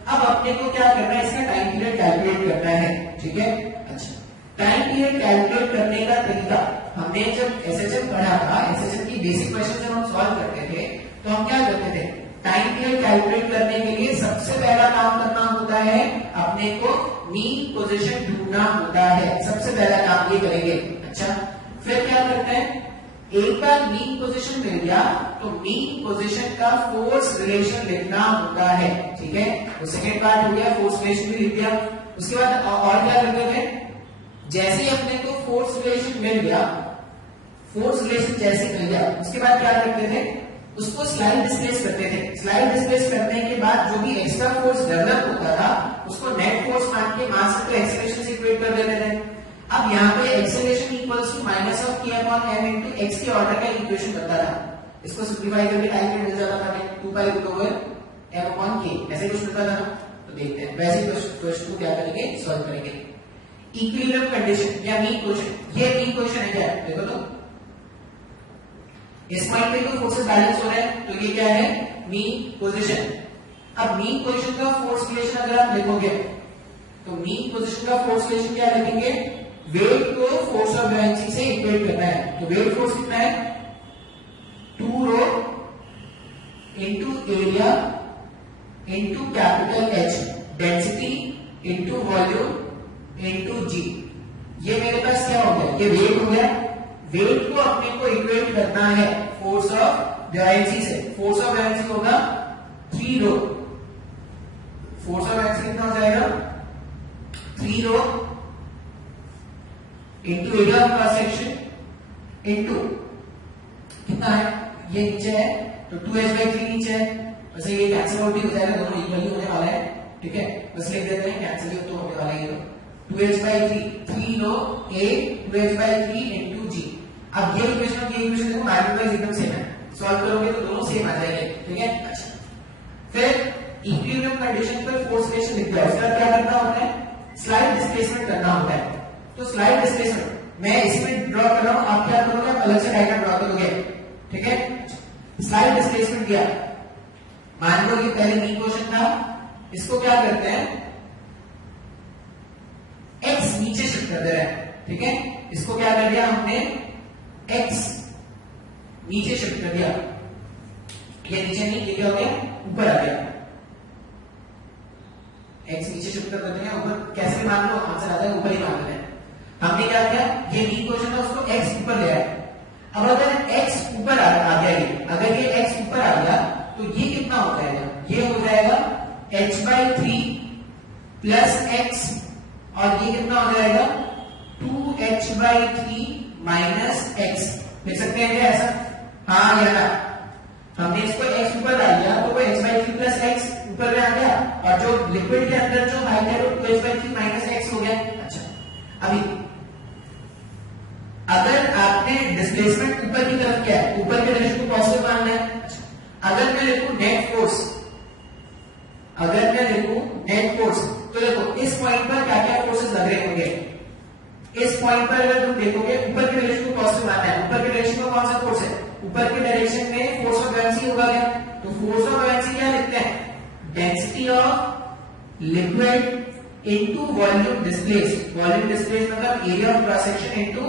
अब अपने को क्या करना है, इसका टाइम पीरियड कैलकुलेट करना है, ठीक है। अच्छा, टाइम पीरियड कैलकुलेट करने का तरीका, हमने जब SHM पढ़ा था, SHM की बेसिक क्वेश्चन जब हम सॉल्व करते थे तो हम क्या करते थे, टाइम पीरियड कैलकुलेट करने के लिए सबसे पहला काम करना होता है, अपने को मीन पोजीशन ढूंढना होता है, सबसे पहला काम ये करेंगे। अच्छा, फिर क्या करते हैं, एक बार मीन पोजीशन मिल गया तो मीन पोजीशन का फोर्स रिलेशन लिखना होता है, ठीक है। तो सेकंड पार्ट हो गया, फोर्स रिलेशन भी लिख दिया। उसके बाद और क्या करते थे, जैसे ही अपने को फोर्स रिलेशन मिल गया, फोर्स रिलेशन जैसे मिल गया उसके बाद क्या करते थे, उसको स्लाइड डिस्प्लेस करते थे। स्लाइड डिस्प्लेस करने के बाद जो भी एक्स्ट्रा फोर्स डेवलप होता था उसको नेट फोर्स मान के मास को एक्सेलरेशन से इक्वेट कर देते थे। अब यहाँ पे acceleration equals to minus of k upon m into x के ऑर्डर का इक्वेशन बनता था। इसको सिंपलीफाई करके टाइम पे मिल जाता था 2 pi root over m upon k, ऐसे कुछ मिलता था। तो देखते हैं वैसे क्वेश्चन को क्या करेंगे, सॉल्व करेंगे। इक्विलिब्रियम कंडीशन या मीन पोजीशन, ये मीन पोजीशन है क्या, देखो तो इस पॉइंट पे तो फोर्सेस बैलेंस हो रहे हैं, तो ये क्या है, मीन पोजीशन। अब मीन पोजीशन का फोर्स रिलेशन अगर आप लिखोगे तो मीन पोजीशन का फोर्स रिलेशन क्या लिखेंगे, वेट को फोर्स ऑफ बैलेंसिंग से इक्वेट करना है। तो वेट फोर्स कितना है, 2 rho into area into capital H, density into volume into G. ये मेरे पास क्या हो गया, ये वेट हो गया। वेट को अपने को इक्वेट करना है फोर्स ऑफ बुयांसी से। फोर्स ऑफ बुयांसी होगा 3 रो। फोर्स ऑफ बुयांसी कितना हो जाएगा, 3 rho into area of cross section into कितना है, ये नीचे है तो 2h/3 नीचे है। वैसे ये कैंसिल आउट भी हो जाएगा, दोनों इक्वली होने वाला है, ठीक है। बस लिख देते हैं कैंसिल ही तो होने वाला है ये 2h/3 3 rho a 2h/3 into जी। अब ये इक्वेशन और ये इक्वेशन देखो मैग्नीट्यूड वाइज एकदम सेम है, सॉल्व करोगे तो दोनों सेम आ जाएंगे, ठीक है। अच्छा, फिर इक्विलिब्रियम कंडीशन पर फोर्स रिलेशन लिखते हैं, उसका क्या करना होता है, स्लाइड डिस्प्लेसमेंट करना होता है। तो स्लाइड डिस्प्लेसमेंट मैं इसमें ड्रॉ कर रहा हूं, आप क्या करोगे, आप अलग से डायग्राम ड्रॉ करोगे, ठीक है। स्लाइड डिस्प्लेसमेंट दिया, मान लो ये पहले मीन क्वेश्चन था, इसको क्या करते हैं, x नीचे शिफ्ट कर दे रहे हैं, ठीक है। इसको क्या कर दिया हमने, x नीचे शिफ्ट कर दिया, ये नीचे नहीं, ये क्या हो गया, ऊपर आ गया। x नीचे शिफ्ट कर देते हैं, ऊपर कैसे भी मान लो, आंसर आता है ऊपर ही मान लेते हैं। हमने क्या किया, ये मीन क्वेश्चन है, उसको x ऊपर ले आए। अब अगर x ऊपर आ गया, ये अगर ये x ऊपर आ गया तो ये कितना हो जाएगा, ये हो जाएगा h/3 प्लस x, और ये कितना हो जाएगा 2h/3 माइनस x। लिख सकते हैं क्या ऐसा, हाँ या ना। हमने इसको x ऊपर डाल दिया तो वो h/3 प्लस x ऊपर में आ गया, और जो लिक्विड के अंदर जो हाइट है वो 2h/3 माइनस x हो गया। अच्छा, अभी अगर आपने डिस्प्लेसमेंट ऊपर की तरफ किया है, ऊपर के डायरेक्शन को पॉजिटिव मानना है। अगर मैं लिखूं नेट फोर्स, अगर मैं लिखूं नेट फोर्स, तो देखो इस पॉइंट पर क्या क्या फोर्सेस लग रहे होंगे। इस पॉइंट पर अगर तुम देखोगे, ऊपर के डायरेक्शन को पॉजिटिव मानना है, ऊपर के डायरेक्शन में कौन सा फोर्स है, ऊपर के डायरेक्शन में फोर्स ऑफ बुयांसी होगा क्या, तो फोर्स ऑफ बुयांसी क्या लिखते हैं, density of liquid into volume displaced. Volume displaced मतलब area of cross section into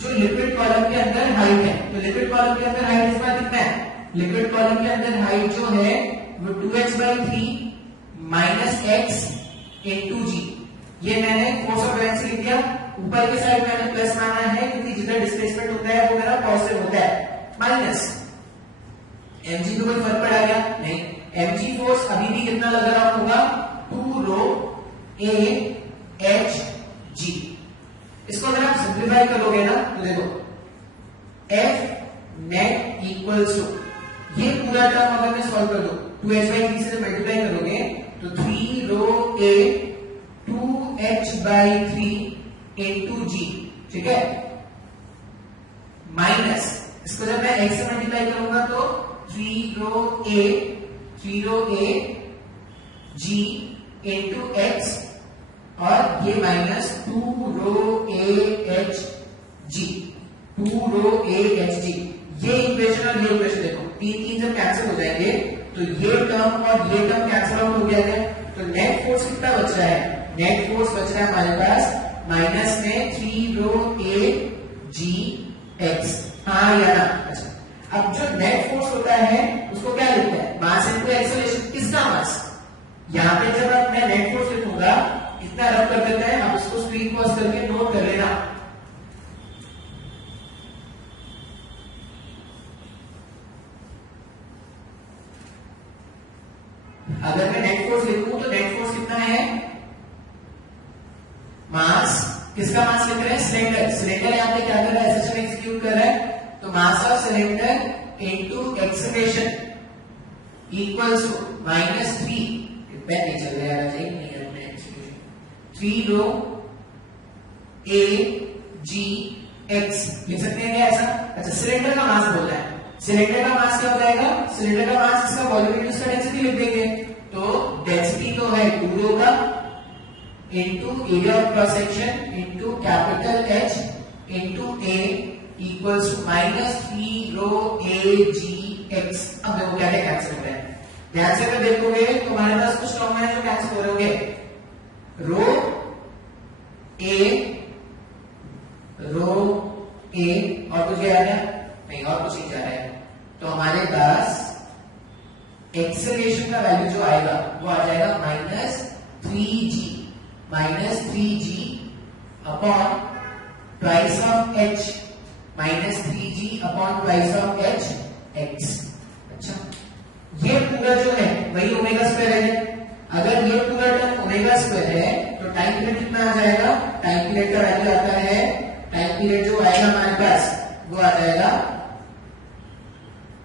जो लिक्विड कॉलम के अंदर हाइट है। तो लिक्विड कॉलम के अंदर हाइट इस बार कितना है, लिक्विड कॉलम के अंदर हाइट जो है वो 2h/3 minus x into G. ये मैंने फोर्स ऑफ बुयांसी लिख दिया, ऊपर के साइड मैंने प्लस माना है क्योंकि जितना डिस्प्लेसमेंट होता है वो मेरा पॉजिटिव होता है, माइनस mg को कोई फर्क पड़ा क्या, नहीं। mg फोर्स अभी भी कितना लग रहा होगा, 2 रो a h g। इसको अगर आप सिंप्लीफाई करोगे ना तो देखो F नेट इक्वल्स टू, ये पूरा टर्म अगर मैं सॉल्व कर दूं 2h/3 से मल्टीप्लाई करोगे तो 3 रो a 2h/3 इंटू जी, ठीक है, माइनस इसको जब मैं x से मल्टीप्लाई करूंगा तो 3 rho a g into x, और ये minus 2 rho a h g, 2 rho a h g। ये इक्वेशन और ये इक्वेशन देखो, तीन जब कैंसिल हो जाएंगे तो ये टर्म और ये टर्म कैंसिल आउट हो गया है। तो नेट फोर्स कितना बच रहा है, नेट फोर्स बच रहा है हमारे पास माइनस में 3 रो a g x, हाँ या ना। अच्छा, अब जो नेट फोर्स होता है उसको क्या लिखते हैं, मास इनटू एक्सेलरेशन। किसका मास, यहाँ पे जब मैं नेट फोर्स लिखूंगा इतना रब कर देते हैं, आप इसको स्क्रीन पॉज करके नोट कर लेना। अगर मैं नेट फोर्स लिखूं तो नेट फोर्स कितना है, मास, किसका मास लिख रहे हैं, सिलेंडर। सिलेंडर यहाँ पे क्या कर रहा है, एसेशन एग्जीक्यूट कर रहा है, तो mass of cylinder into acceleration equals to -3, pen नहीं चल रहा है, नहीं 3 रो a g x लिख सकते हैं क्या ऐसा। अच्छा, सिलेंडर का मास बोल रहा है, सिलेंडर का मास क्या हो जाएगा, सिलेंडर का मास इसका वॉल्यूम इंटू इसका डेंसिटी लिख देंगे। तो डेंसिटी तो है 2 रो का into area of cross section into capital H into a equals to -3 rho a g x। अब देखो क्या क्या कैंसिल हो रहा है, ध्यान से अगर देखोगे तो हमारे पास कुछ टर्म है जो कैंसिल हो रहे होंगे, रो a और कुछ आ रहा है, नहीं और कुछ नहीं जा रहा है। तो हमारे पास एक्सेलरेशन का वैल्यू जो आएगा वो आ जाएगा -3g upon twice of h minus 3g upon twice of h x। अच्छा, ये पूरा जो है वही ओमेगा स्क्वायर है। अगर ये पूरा टर्म ओमेगा स्क्वायर है तो टाइम पीरियड कितना आ जाएगा? टाइम पीरियड का वैल्यू आता है, टाइम पीरियड जो आएगा हमारे पास वो आ जाएगा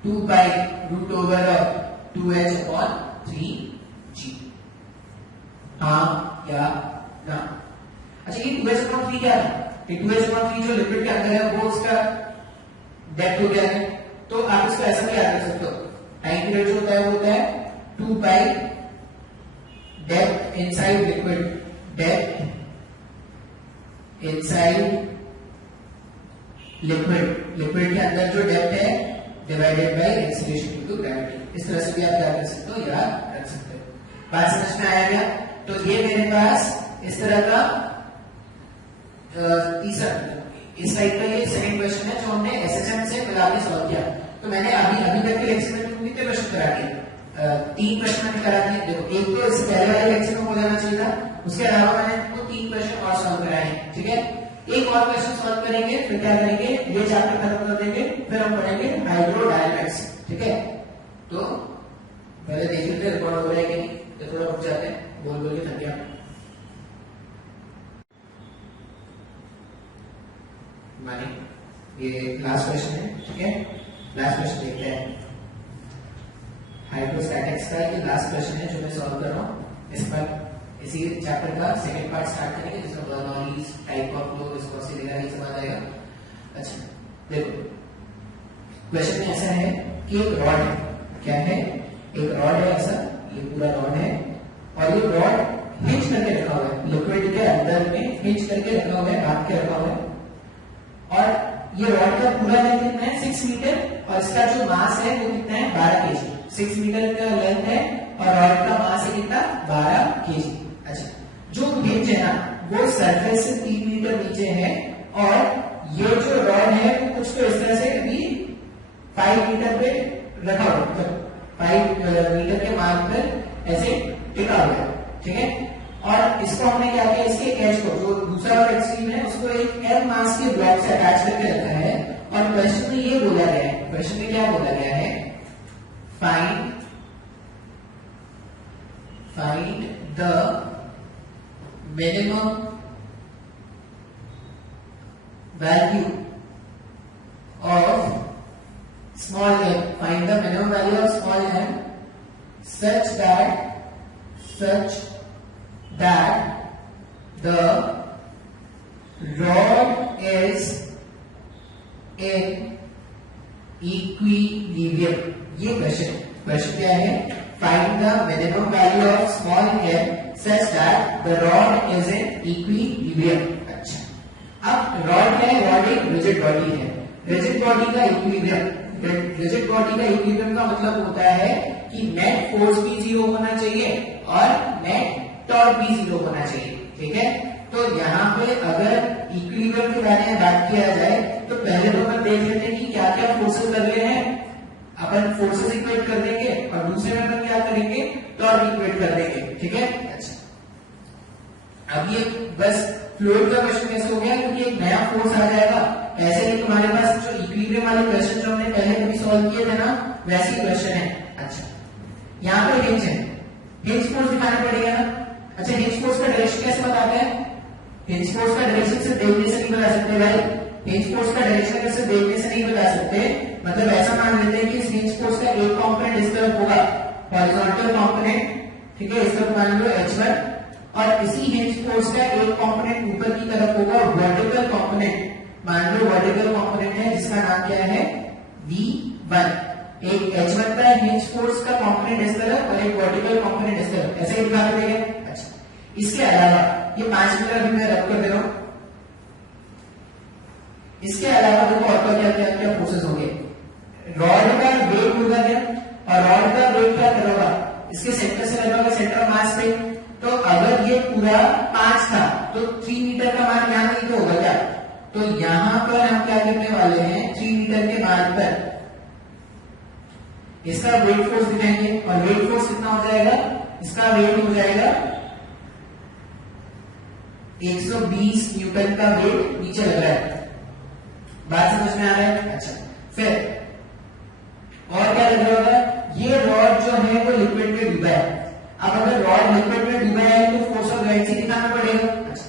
2 pi root over of 2h upon 3g। हाँ या ना? अच्छा, ये 2h अपॉन 3 क्या है? ये 2h अपॉन 3 जो लिक्विड के अंदर है वो उसका डेप्थ हो गया है। तो आप इसको ऐसा भी याद कर सकते हो, टाइम पीरियड जो होता है वो होता है 2 pi depth inside liquid, depth inside liquid, liquid के अंदर जो डेप्थ है divided by acceleration due to gravity. इस तरह से भी आप क्या कर सकते हो, याद रख सकते हो। बात समझ में आया क्या? तो ये मेरे पास इस तरह का तीसरा, इस टाइप का ये सेकंड क्वेश्चन है जो हमने एसएचएम से मिला के सॉल्व किया। तो मैंने अभी तक के लेक्चर में कितने क्वेश्चन करा दिए? 3 प्रश्न मैंने करा दिए। देखो, एक तो इससे पहले वाले लेक्चर में हो जाना चाहिए था, उसके अलावा मैंने वो 3 क्वेश्चन और सॉल्व कराए हैं। ठीक है, एक और क्वेश्चन सॉल्व करेंगे, फिर क्या करेंगे, ये चैप्टर खत्म कर देंगे, फिर हम पढ़ेंगे हाइड्रोडायनामिक्स। ठीक है, तो पहले देख लेते हैं रिकॉर्ड हो रहा है कि नहीं, तो थोड़ा रुक जाते हैं, बोल के थक गया। माने ये लास्ट क्वेश्चन है। ठीक है, लास्ट क्वेश्चन देखते हैं हाइड्रोस्टैटिक्स का। ये लास्ट क्वेश्चन है जो मैं सॉल्व कर रहा हूँ। इस पर इसी चैप्टर का सेकंड पार्ट स्टार्ट करेंगे, जिसमें Bernoulli's, type of flow, viscosity वगैरह ये सब आ जाएगा। अच्छा, देखो क्वेश्चन में ऐसा है कि एक रॉड है, क्या है, एक रॉड है ऐसा, ये पूरा रॉड है और ये रॉड हिंज करके रखा हुआ है, लिक्विड के अंदर में हिंज करके रखा हुआ है, ढांक के रखा हुआ है। और ये रॉड का पूरा लेंथ कितना है? 6 मीटर, और इसका जो मास है वो कितना है? 12 केजी। 6 मीटर का लेंथ है और रॉड का मास है कितना? 12 केजी। अच्छा, जो हिंज है ना वो सरफेस से 3 मीटर नीचे है, और ये जो रॉड है वो कुछ तो इस तरह से अभी 5 मीटर पे रखा हुआ है, मतलब 5 मीटर के मार्क पर ऐसे टिका हुआ है। ठीक है, और इसको हमने क्या किया, इसके एज को, जो दूसरा वाला एक्सट्रीम है उसको एक एल मास के ब्लॉक से अटैच करके रखा है। और क्वेश्चन में ये बोला गया है, क्वेश्चन में क्या बोला गया है, find the minimum value of small m, find the minimum value of small m such that the rod is in equilibrium। ये क्वेश्चन क्या है, find the minimum value of small m such that the rod is in equilibrium। अच्छा, अब rod है, rod एक rigid body है, rigid body का equilibrium, rigid body का इक्विलिब्रियम का मतलब होता है कि नेट फोर्स भी 0 होना चाहिए और नेट टॉर्क भी 0 होना चाहिए। ठीक है, तो यहाँ पे अगर इक्विलिब्रियम के बारे में बात किया जाए तो पहले तो अपन देख लेते हैं कि क्या क्या फोर्सेस लग रहे हैं। अपन फोर्सेस इक्वेट कर देंगे और दूसरे में अपन क्या करेंगे, टॉर्क इक्वेट कर देंगे। ठीक है, अच्छा, अब ये बस फ्लूइड का क्वेश्चन कैसे हो गया, क्योंकि एक नया फोर्स आ जाएगा। ऐसे ही तुम्हारे पास जो इक्विलिब्रियम वाले क्वेश्चन जो हमने पहले कभी सॉल्व किए थे ना, वैसे ही क्वेश्चन है। अच्छा, यहाँ पे हिंज है, हिंज फोर्स दिखाना पड़ेगा ना। अच्छा, हिंज फोर्स का डायरेक्शन कैसे बताते हैं? हिंज फोर्स का डायरेक्शन से देखने से नहीं बता सकते भाई, हिंज फोर्स का डायरेक्शन अगर से देखने से नहीं बता सकते, मतलब ऐसा मान लेते हैं कि इस हिंज फोर्स का एक कंपोनेंट इस तरफ होगा, हॉरिजॉन्टल कंपोनेंट, ठीक है, इस तरफ मान लो h1, और इसी हिंज फोर्स का एक कंपोनेंट ऊपर की तरफ होगा वर्टिकल कंपोनेंट, मान लो वर्टिकल कंपोनेंट है जिसका नाम क्या है, V1। एक h1 का हिंज फोर्स का कंपोनेंट इस तरफ और एक वर्टिकल कंपोनेंट इस तरफ, ऐसे ही दिखा देंगे। अच्छा, इसके अलावा ये 5 मीटर भी मैं रख कर दे रहा हूं। इसके अलावा देखो और क्या क्या क्या फोर्सेस होंगे, रॉड का वेट होगा क्या, और रॉड का वेट क्या करोगा, इसके सेंटर से लगेगा सेंटर मास पे। तो अगर ये पूरा 5 था तो 3 मीटर का मान यहां नहीं तो होगा क्या, तो यहां पर हम क्या करने वाले हैं, 3 मीटर के मान पर इसका वेट फोर्स दिखाएंगे, और वेट फोर्स कितना हो जाएगा, इसका वेट हो जाएगा 120 न्यूटन का वेट नीचे लग रहा है। बात समझ में आ रहा है? अच्छा, फिर और क्या लग रहा होगा? ये रॉड जो है वो लिक्विड में डूबा है। अब अगर रॉड लिक्विड में डूबा है तो फोर्स ऑफ ब्योएंसी दिखाना पड़ेगा। अच्छा,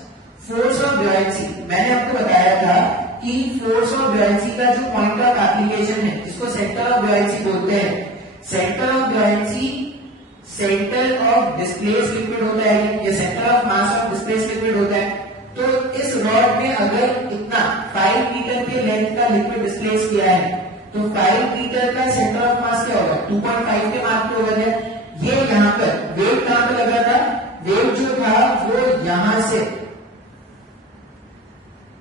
फोर्स ऑफ ब्योएंसी मैंने आपको बताया था कि फोर्स ऑफ ब्योएंसी का जो पॉइंट ऑफ एप्लीकेशन है, जिसको सेंटर ऑफ ब्योएंसी बोलते हैं, centre of buoyancy centre of displace liquid होता है, ये centre of mass of displace liquid होता है। तो इस रॉड में अगर इतना 5 मीटर के लेंथ का लिक्विड डिस्प्लेस किया है तो 5 मीटर का सेंटर ऑफ मास क्या होगा? 2.5 के मार्क पे होगा। ये यहां पर वेट कहां पे लगा था? वेट जो था वो यहां से,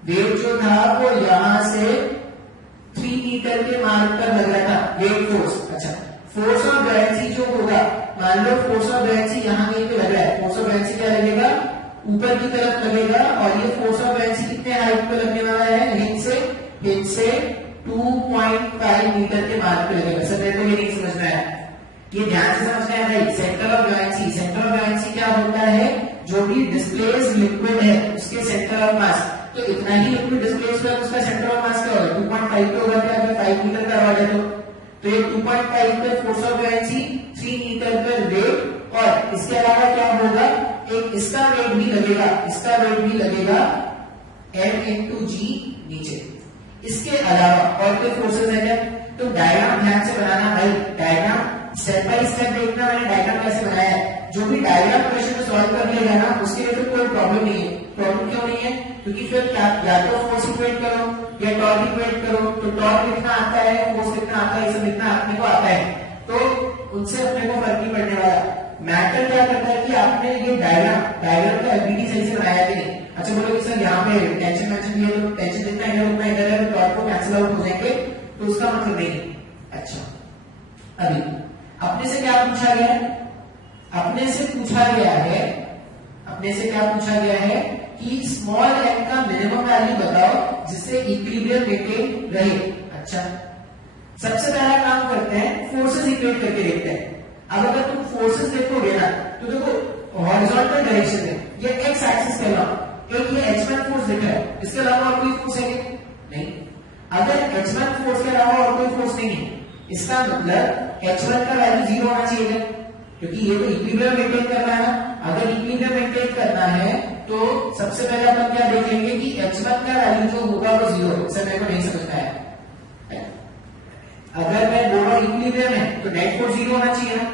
वेट जो था वो यहां से 3 मीटर के मार्क पर लग रहा था वेट फोर्स। अच्छा, फोर्स ऑफ ब्योएंसी जो होगा, मान लो फोर्स ऑफ ब्योएंसी यहां कहीं पे लग रहा है, फोर्स ऑफ ब्योएंसी क्या लगेगा? ऊपर की तरफ लगेगा। और ये फोर्स ऑफ ब्योएंसी कितने हाइट पे लगने वाला है? हिंज से 2.5 मीटर के मार्क पे लगेगा। सब को ये नहीं समझ में आया? ये ध्यान से समझना है भाई। Centre of buoyancy, centre of ब्योएंसी क्या होता है? जो भी डिस्प्लेस लिक्विड है उसके सेंटर ऑफ मास, तो इतना ही लिक्विड डिस्प्लेस हुआ, उसका सेंटर ऑफ मास क्या होगा? 2.5 पे होगा। क्या? अगर 5 मीटर का रॉड है तो ये 2.5 पे फोर्स ऑफ ब्योएंसी, 3 मीटर पर वेट, और इसके अलावा क्या होगा? एक इसका वेट भी लगेगा, इसका वेट भी लगेगा m into g नीचे। इसके अलावा और कोई फोर्सेस है क्या? तो डायग्राम ध्यान से बनाना भाई, डायग्राम स्टेप बाय स्टेप देखना। मैंने डायग्राम कैसे बनाया है, जो भी डायग्राम क्वेश्चन सॉल्व कर लेगा ना उसके लिए तो कोई प्रॉब्लम नहीं है। प्रॉब्लम क्यों नहीं है? क्योंकि फिर या तो फोर्स इक्वेट करो या टॉर्क इक्वेट करो, तो टॉर्क लिखना आता है, फोर्स लिखना आता है, ये सब लिखना अपने को आता है, तो उनसे अपने को फर्क नहीं पड़ने वाला। मैटर क्या करता है कि आपने ये डायग्राम का एबिलिटी सही से बनाया कि नहीं। अच्छा, बोलो कि सर यहाँ पे टेंशन मेंशन ये तो टेंशन जितना इधर उतना इधर है, तो टॉर्क को कैंसिल आउट हो जाएंगे, तो उसका मतलब नहीं। अच्छा, अभी अपने से क्या पूछा गया है? अपने से पूछा गया है, अपने से क्या पूछा गया है कि स्मॉल एम का मिनिमम वैल्यू बताओ जिससे इक्विलिब्रियम मेंटेन रहे। अच्छा, सबसे पहला काम करते हैं, फोर्सेस इक्वेट करके देखते हैं। अब अगर तुम फोर्सेस देखोगे ना तो देखो हॉरिजॉन्टल डायरेक्शन में ये एक्स एक्सिस के अलावा एक ये h1 फोर्स दिख रहा है, इसके अलावा और कोई फोर्स है नहीं। अगर h1 फोर्स के अलावा और कोई फोर्स नहीं है, इसका मतलब h1 का वैल्यू 0 होना चाहिए, क्योंकि ये तो इक्विलिब्रियम मेंटेन करना है ना। अगर इक्विलिब्रियम मेंटेन करना है तो सबसे पहले अपन क्या देखेंगे कि h1 का वैल्यू जो होगा वो 0 है। सर मेरे को नहीं समझना है, अगर मैं बोल रहा हूं इक्विलिब्रियम है तो नेट फोर्स 0 होना चाहिए ना।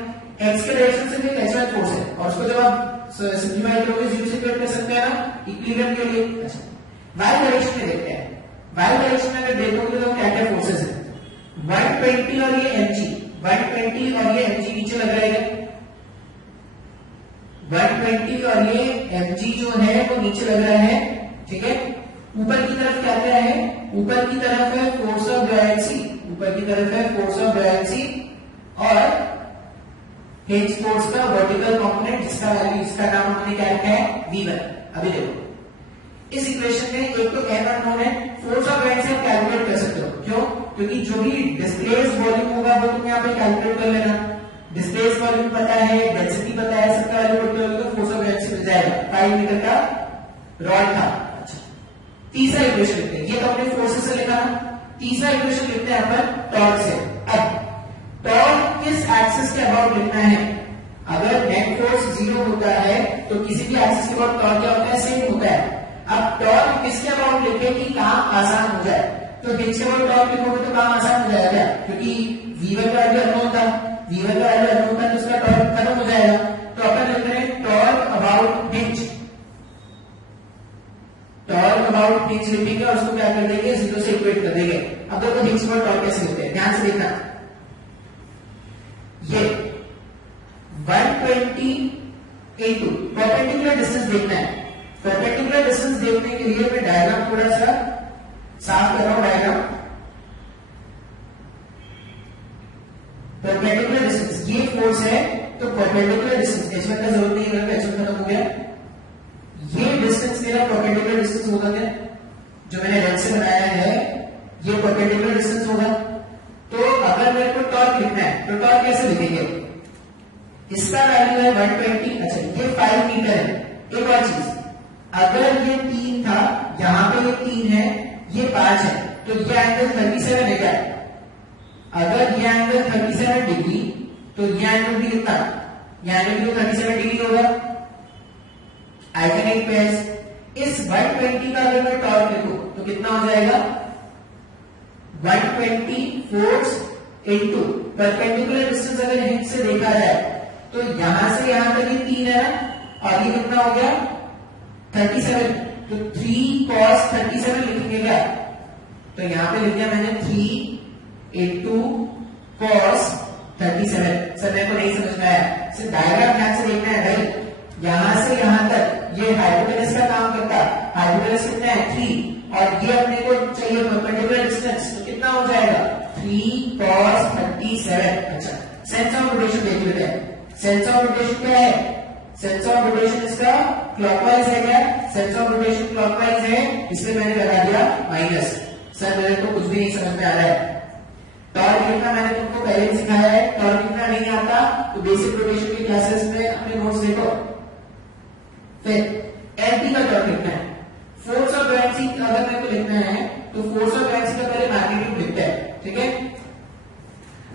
x के डायरेक्शन से भी h1 फोर्स है और उसको जब आप सिंप्लीफाई करोगे 0 से इक्वेट कर सकते हैं ना इक्विलिब्रियम के लिए। अच्छा, y डायरेक्शन में देखते हैं। y डायरेक्शन में अगर देखोगे तो क्या क्या फोर्सेस है? 120 और ये mg, 120 और ये mg नीचे लग रहा है। 120 और ये mg जो है वो नीचे लग रहा है, ठीक है। ऊपर की तरफ क्या क्या है? ऊपर की तरफ है फोर्स ऑफ ब्योएंसी, ऊपर की तरफ है फोर्स ऑफ ब्योएंसी और हिंज फोर्स का वर्टिकल कंपोनेंट जिसका वैल्यू, इसका नाम हमने क्या रखा है? v1। अभी देखो इस इक्वेशन में एक तो m अननोन है, फोर्स ऑफ ब्योएंसी आप कैलकुलेट कर सकते हो। क्यों? क्योंकि जो भी डिस्प्लेस वॉल्यूम होगा वो तुम यहाँ पे कैलकुलेट कर लेना। डिस्प्लेस वॉल्यूम पता है, डेंसिटी पता है, सबका वैल्यू पुट करोगे तो फोर्स ऑफ ब्योएंसी मिल जाएगा। 5 मीटर का रॉड था। अच्छा, तीसरा इक्वेशन लिखते हैं, ये तो हमने फोर्सेस से लिखा। तीसरा इक्वेशन लिखते हैं अपन टॉर्क से। अब टॉर्क किस एक्सिस के अबाउट लिखना है? अगर नेट फोर्स 0 होता है तो किसी भी एक्सिस के अबाउट टॉर्क क्या होता है? सेम होता है। अब टॉर्क किसके अबाउट लिखे कि काम आसान हो जाए, तो हिंज के अबाउट टॉर्क लिखोगे तो काम आसान हो जाएगा, क्योंकि v1 का वैल्यू अननोन था, v1 का वैल्यू अननोन था तो उसका टॉर्क खत्म हो जाएगा। तो अपन लिख रहे हैं torque about hinge, torque about hinge लिखेंगे और उसको क्या कर देंगे? 0 से इक्वेट कर देंगे। अब देखो हिंज पर टॉर्क कैसे लिखते हैं, ध्यान से देखना। ये 120 into परपेंडिकुलर डिस्टेंस देखना है। परपेंडिकुलर डिस्टेंस देखने के लिए मैं डायग्राम थोड़ा सा साफ कर रहा हूं। डायग्राम परपेंडिकुलर डिस्टेंस, ये फोर्स है तो परपेंडिकुलर डिस्टेंस h1 का जरूरत नहीं है, h1 खत्म हो गया। ये डिस्टेंस मेरा परपेंडिकुलर डिस्टेंस होगा क्या? जो मैंने रेड से बनाया है ये परपेंडिकुलर डिस्टेंस होगा। तो अगर मेरे को टॉर्क लिखना है तो टॉर्क कैसे लिखेंगे? इसका वैल्यू है 120। अच्छा, ये 5 मीटर है। एक और चीज, अगर ये 3 था, यहां पे ये 3 है, ये 5 है, तो ये एंगल 37 है क्या? अगर ये एंगल 37 डिग्री, तो ये एंगल भी कितना? ये एंगल भी 37 डिग्री होगा। आइकन पेयर्स, इस 120 का अगर मैं टॉर्क लिखूं तो कितना हो जाएगा? 120 फोर्स इनटू परपेंडिकुलर डिस्टेंस अगर हिंट से देखा जाए तो यहां से यहां तक ये 3 है ना, और ये कितना हो गया? 37। तो 3 cos 37 लिखेंगे क्या? तो यहां पे लिख दिया मैंने 3 into cos 37। सर मेरे को नहीं समझ में आया, सिर्फ डायग्राम ध्यान से देखना है भाई। यहां से यहां तक ये हाइपोटेनस का काम करता है। हाइपोटेनस कितना है? 3, और ये अपने को चाहिए परपेंडिकुलर डिस्टेंस, तो कितना हो जाएगा? 3 cos 37। अच्छा, सेंस ऑफ रोटेशन देख लेते हैं। सेंस ऑफ रोटेशन क्या है? सेंस ऑफ रोटेशन इसका क्लॉकवाइज है क्या? सेंस ऑफ रोटेशन क्लॉकवाइज है, इसलिए मैंने लगा दिया माइनस। सर मेरे को कुछ भी नहीं समझ में आ रहा है। टॉर्क लिखना मैंने तुमको पहले भी सिखाया है, टॉर्क लिखना नहीं आता तो बेसिक रोटेशन की क्लासेस में अपने नोट्स देखो। फिर एफडी का टॉर्क लिखना है। फोर्स ऑफ बुयांसी अगर मेरे को लिखना है तो फोर्स ऑफ बुयांसी का पहले मैग्नीट्यूड लिखते हैं, ठीक है?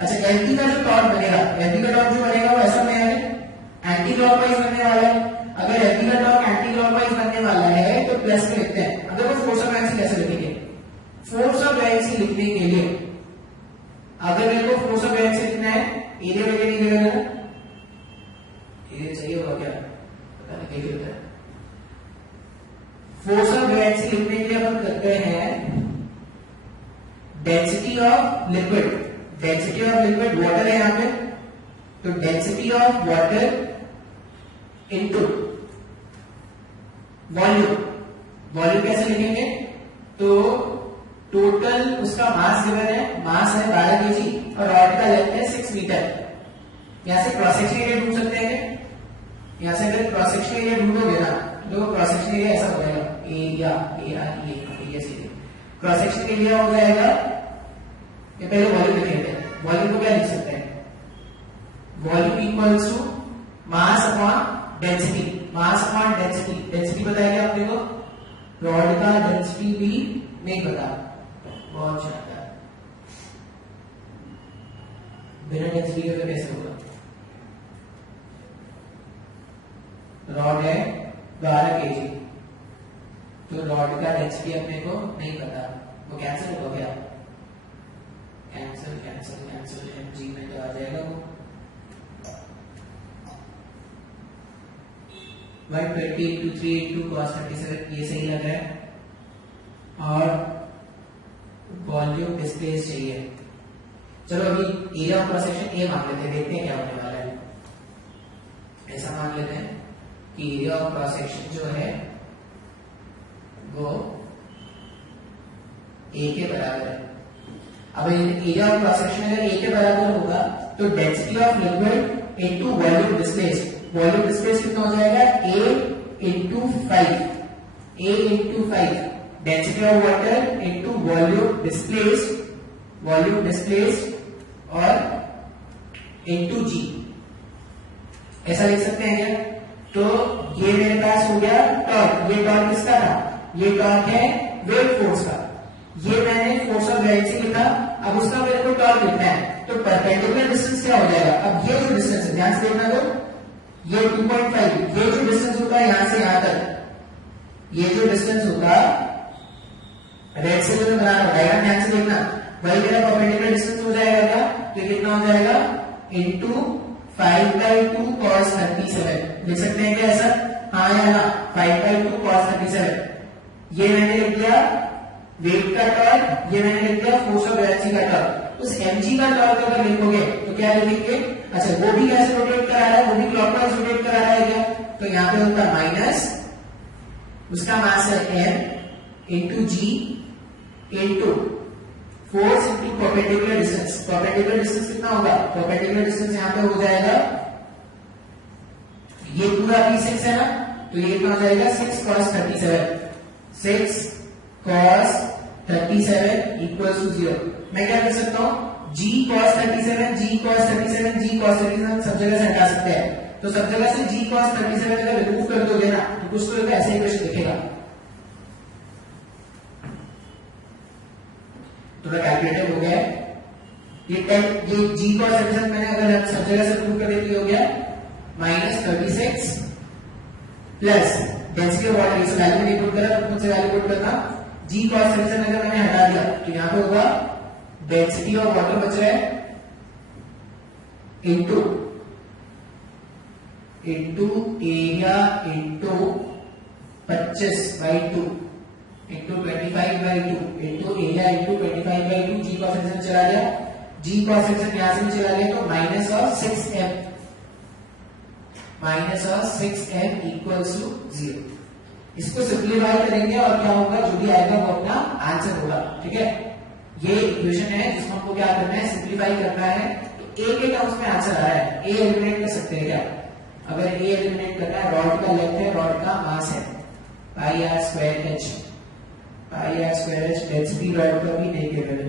अच्छा, एफडी का जो टॉर्क बनेगा, एफडी का टॉर्क जो बनेगा वो ऐसा बनेगा, एंटी क्लॉकवाइज बनने वाला है। अगर एफडी का टॉर्क एंटी क्लॉकवाइज बनने वाला है तो प्लस में लिखते हैं। अगर वो फोर्स ऑफ बुयांसी कैसे लिखेंगे? फोर्स ऑफ बुयांसी लिखने के लिए अगर मेरे को फोर्स ऑफ बुयांसी लिखना है, एरिया वगैरह नहीं देगा ना, एरिया चाहिए होगा क्या पता नहीं क्या होता है। फोर्स ऑफ बुयांसी लिखने के लिए अपन करते हैं density of liquid. Density of liquid water है यहां पे, तो density of water into volume. Volume कैसे लिखेंगे? तो टोटल उसका मास गिवन है, मास है 12 केजी और रॉड का लेंथ है 6 मीटर। यहां से क्रॉस सेक्शन एरिया ढूंढ सकते हैं। यहां से अगर क्रॉस सेक्शन एरिया ढूंढोगे ना तो क्रॉस सेक्शन एरिया ऐसा हो जाएगा, एरिया एरिया से क्रॉस सेक्शन एरिया हो जाएगा। ये पहले वॉल्यूम लिखेंगे। वॉल्यूम को क्या लिख सकते हैं? Volume equals to mass upon density. Mass upon density, density बताएगा अपने को, रॉड का डेंसिटी भी नहीं पता, बहुत शानदार। बिना डेंसिटी के कैसे होगा? रॉड है 12 केजी, तो रॉड का डेंसिटी अपने को नहीं पता, वो कैंसिल होगा क्या? कैंसिल कैंसिल कैंसिल, एमजी में तो आ जाएगा वो 120 into 3 into cos 37, ये सही लग रहा है। और वॉल्यूम डिस्प्लेस चाहिए। चलो अभी area of cross section A मान लेते हैं, देखते हैं क्या होने वाला है। ऐसा मान लेते हैं कि एरिया ऑफ क्रॉस सेक्शन जो है वो ए के बराबर है। अब एरिया ऑफ क्रॉस सेक्शन अगर ए के बराबर होगा तो density of liquid into volume displace, volume displace कितना हो जाएगा? A into 5, A into 5, density of water into volume displaced और इनटू G, ऐसा लिख सकते हैं क्या? तो ये मेरे पास हो गया टॉर्क। ये टॉर्क किसका था? ये टॉर्क है वेट फोर्स का। ये मैंने फोर्स ऑफ बुयांसी लिखा, अब उसका मेरे को टॉर्क लिखना है, तो परपेंडिकुलर डिस्टेंस क्या हो जाएगा? अब ये जो डिस्टेंस है, ध्यान से देखना, तो ये 2.5, ये जो डिस्टेंस होगा यहां से यहां तक, ये जो डिस्टेंस होगा रेड से जो मैं बना रहा हूं, डायग्राम ध्यान से देखना, वही मेरा परपेंडिकुलर डिस्टेंस हो जाएगा क्या? तो कितना हो जाएगा? Into 5/2 cos 37। लिख सकते हैं क्या ऐसा? हाँ या ना? 5/2 cos 37। ये मैंने लिख दिया वेट का टॉर्क, ये मैंने लिख दिया फोर्स ऑफ बुयांसी का टॉर्क। उस mg का टॉर्क अगर लिखोगे तो क्या लिखेंगे? अच्छा, वो भी कैसे रोटेट करा रहा है? वो भी क्लॉकवाइज रोटेट करा रहा है क्या? तो यहाँ पे होता माइनस, उसका मास है m इंटू जी into force into perpendicular distance. Perpendicular distance कितना होगा? परपेंडिकुलर डिस्टेंस यहाँ पे हो जाएगा, ये पूरा P6 है ना, तो ये कितना हो जाएगा? 6 cos 37, 6 cos 37 इक्वल्स टू 0। मैं क्या कर सकता हूं? G cos 37, G cos 37, G cos 37 सब जगह से हटा सकते हैं। तो सब जगह से g cos 37 अगर रिमूव कर दोगे ना तो कुछ तो ऐसा इक्वेशन दिखेगा। थोड़ा कैलकुलेटर हो गया ये g cos 37 मैंने अगर सब जगह से रिमूव कर देती हो गया -36 प्लस डेंसिटी ऑफ वाटर, इस वैल्यू में पुट करा तो मुझसे वैल्यू पुट करना g cos 37 अगर मैंने हटा दिया तो यहां पे होगा डेंसिटी ऑफ वाटर बच रहा है into area into 25/2 into 25/2 into area into 25/2 g cos 37 चला गया, g cos 37 यहां से भी चला गया तो -6m इक्वल्स टू 0। इसको सिंप्लीफाई करेंगे और क्या होगा, जो भी आएगा वो अपना आंसर होगा। ठीक है, ये इक्वेशन है जिसको हमको क्या करना है, सिंप्लीफाई करना है। तो a के टर्म्स में आंसर आ रहा है, a एलिमिनेट कर सकते हैं क्या? अगर a एलिमिनेट करना है, रॉड का लेंथ है, रॉड का मास है πr²h, डेंसिटी रॉड का भी नहीं गिवन है,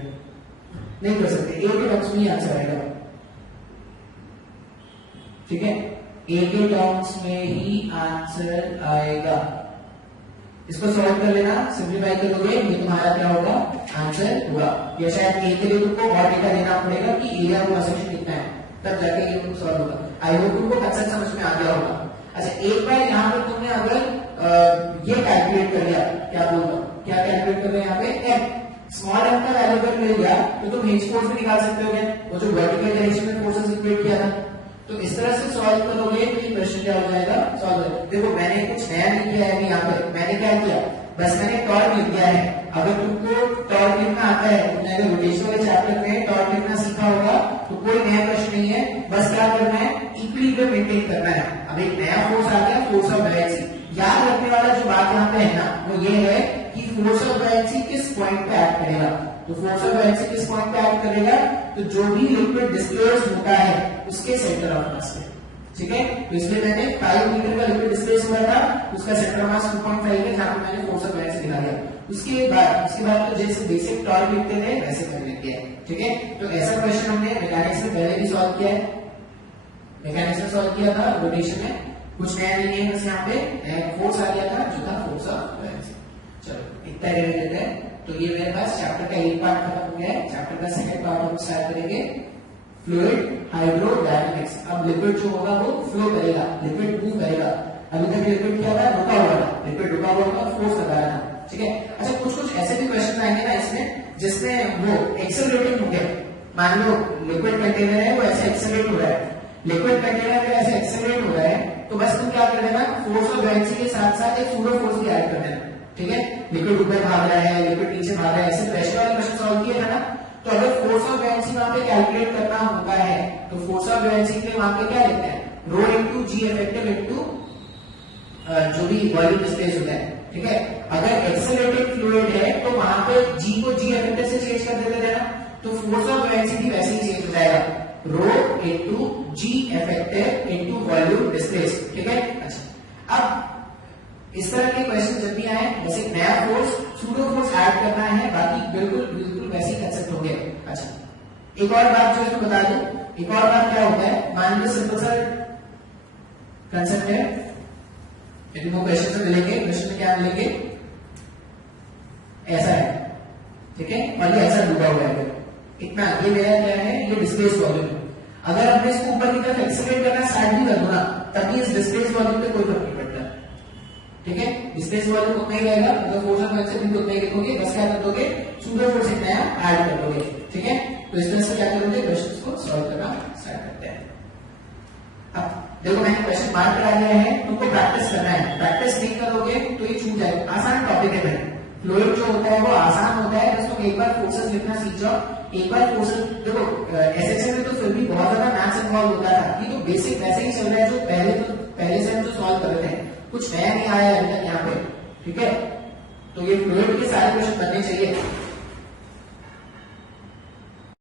नहीं कर सकते, a के टर्म्स में ही आंसर आएगा। ठीक है, a के टर्म्स में ही आंसर आएगा। इसको सॉल्व कर लेना, सिंप्लीफाई करोगे ये तुम्हारा क्या होगा, आंसर होगा। या शायद a के लिए तुमको और डेटा देना पड़ेगा कि एरिया क्रॉस सेक्शन कितना है, तब जाके ये तुम सॉल्व होगा। आई होप तुमको कंसेप्ट समझ में आ गया होगा। अच्छा, एक बार यहाँ पर तुमने अगर ये कैलकुलेट कर लिया, क्या बोलूं, क्या कैलकुलेट कर रहे हैं यहाँ पे, m स्मॉल m का वैल्यू अगर मिल गया तो तुम हिंज फोर्स भी निकाल सकते हो क्या, वो जो वर्टिकल डायरेक्शन में फोर्सेस इक्वेट किया था। तो इस तरह से सॉल्व करोगे तो ये क्वेश्चन क्या हो जाएगा, सॉल्व। देखो मैंने कुछ नया नहीं किया है अभी यहाँ पे, मैंने क्या किया, बस मैंने टॉर्क लिख दिया है। अगर तुमको टॉर्क लिखना आता है, तुमने अगर रोटेशन वाले चैप्टर में टॉर्क लिखना सीखा होगा तो कोई नया प्रश्न नहीं है, बस क्या करना है, इक्विलिब्रियम मेंटेन करना है। अब एक नया फोर्स आ गया, फोर्स ऑफ बायएक्सी। याद रखने वाला जो बात यहाँ पे है ना, वो ये है कि फोर्स ऑफ बायएक्सी किस पॉइंट पे एक्ट करेगा। तो फोर्स ऑफ बायएक्सी किस पॉइंट पे एक्ट करेगा, तो जो भी लिक्विड डिस्प्लेस होता है उसके सेंटर ऑफ मास पे। ठीक है, तो इसलिए मैंने 5 मीटर का लिक्विड डिस्प्लेस हुआ था, उसका सेंटर ऑफ मास 2.5 है, जहां पे मैंने फोर्स ऑफ बायएक्सी दिखा दिया। उसके बाद तो जैसे बेसिक टॉर्क लिखते थे वैसे कर लेते हैं। ठीक है, तो ऐसा क्वेश्चन हमने मैकेनिक्स में पहले भी सॉल्व किया है, मैकेनिक्स में सॉल्व किया था, रोटेशन में कुछ नया नहीं है, बस यहाँ पे फोर्स आ गया था जो था फोर्स ऑफ बायएक्सी। चलो इतना ले लेते हैं। तो ये मेरे पास चैप्टर का एक पार्ट खत्म हो गया है। चैप्टर का सेकंड पार्ट हम स्टार्ट करेंगे, फ्लूइड हाइड्रोडायनामिक्स। अब लिक्विड जो होगा वो फ्लो करेगा, लिक्विड मूव करेगा। अभी तक लिक्विड क्या था, रुका हुआ था, लिक्विड रुका हुआ था, फोर्स लगा रहा था। ठीक है, अच्छा कुछ ऐसे भी क्वेश्चन आएंगे ना इसमें जिसमें वो एक्सेलरेटिंग हो गया। मान लो लिक्विड कंटेनर है, वो ऐसे एक्सेलरेट हो रहा है, लिक्विड कंटेनर में ऐसे एक्सेलरेट हो रहा है, तो बस तुम क्या कर देना, फोर्स ऑफ बायएक्सी के साथ साथ एक सूडो फोर्स भी ऐड कर देना। ठीक है, लिक्विड ऊपर भाग रहा है, लिक्विड नीचे भाग रहा है, ऐसे प्रेशर वाले क्वेश्चन सॉल्व किए था ना। तो अगर फोर्स ऑफ बायएक्सी वहां पे कैलकुलेट करना होता है तो फोर्स ऑफ बायएक्सी के वहां पे क्या लिखते हैं, रो इनटू जी इफेक्टिव इनटू जो भी वॉल्यूम डिस्प्लेस होता है। ठीक है, अगर एक्सेलरेटेड फ्लूइड है तो वहां पे जी को जी इफेक्टिव से चेंज कर देते थे ना, तो फोर्स ऑफ बायएक्सी भी वैसे ही चेंज हो जाएगा, रो इनटू जी इफेक्टिव इनटू वॉल्यूम डिस्प्लेस। ठीक है, अच्छा अब इस तरह के क्वेश्चन जब भी आए, बस एक नया फोर्स सूडो फोर्स ऐड करना है, बाकी बिल्कुल वैसे ही कंसेप्ट हो गया। अच्छा एक और बात जो है तो बता दूं, एक और बात क्या होता है, मान लो सिंपल सा कंसेप्ट है, वो क्वेश्चन में मिलेंगे, क्वेश्चन में क्या मिलेंगे, ऐसा है। ठीक है, और ये ऐसा डूबा हुआ है, इतना ये मेरा क्या है, ये डिस्प्लेस वॉल्यूम। अगर हमने इसको ऊपर की तरफ एक्सेलरेट करना स्टार्ट भी कर दो ना, तभी इस डिस्प्लेस वॉल्यूम पे कोई फर्क नहीं पड़ता। ठीक है, डिस्प्लेस वॉल्यूम उतना ही रहेगा, अगर फोर्स ऑफ बायएक्सी भी उतना ही लिखोगे, बस क्या कर दोगे, सूडो फोर्स एक नया ऐड कर दोगे। ठीक है, तो इस तरह से क्या करोगे, क्वेश्चन को सॉल्व करना स्टार्ट करते हैं। अब देखो मैंने क्वेश्चन मार्क करा दिया है, तुमको प्रैक्टिस करना है, प्रैक्टिस नहीं करोगे तो ये छूट जाएगा। आसान टॉपिक है भाई, फ्लूइड जो होता है वो आसान होता है, बस तुम एक बार फोर्सेस लिखना सीख जाओ, एक बार फोर्सेस। देखो एसएससी में तो फिर भी बहुत ज्यादा मैथ्स इन्वॉल्व होता था, ये तो बेसिक वैसे ही चल रहा है जो पहले से हम जो सॉल्व कर रहे थे, कुछ नया नहीं आया अभी तक यहाँ पे। ठीक है, तो ये फ्लूइड के सारे क्वेश्चन बनने चाहिए।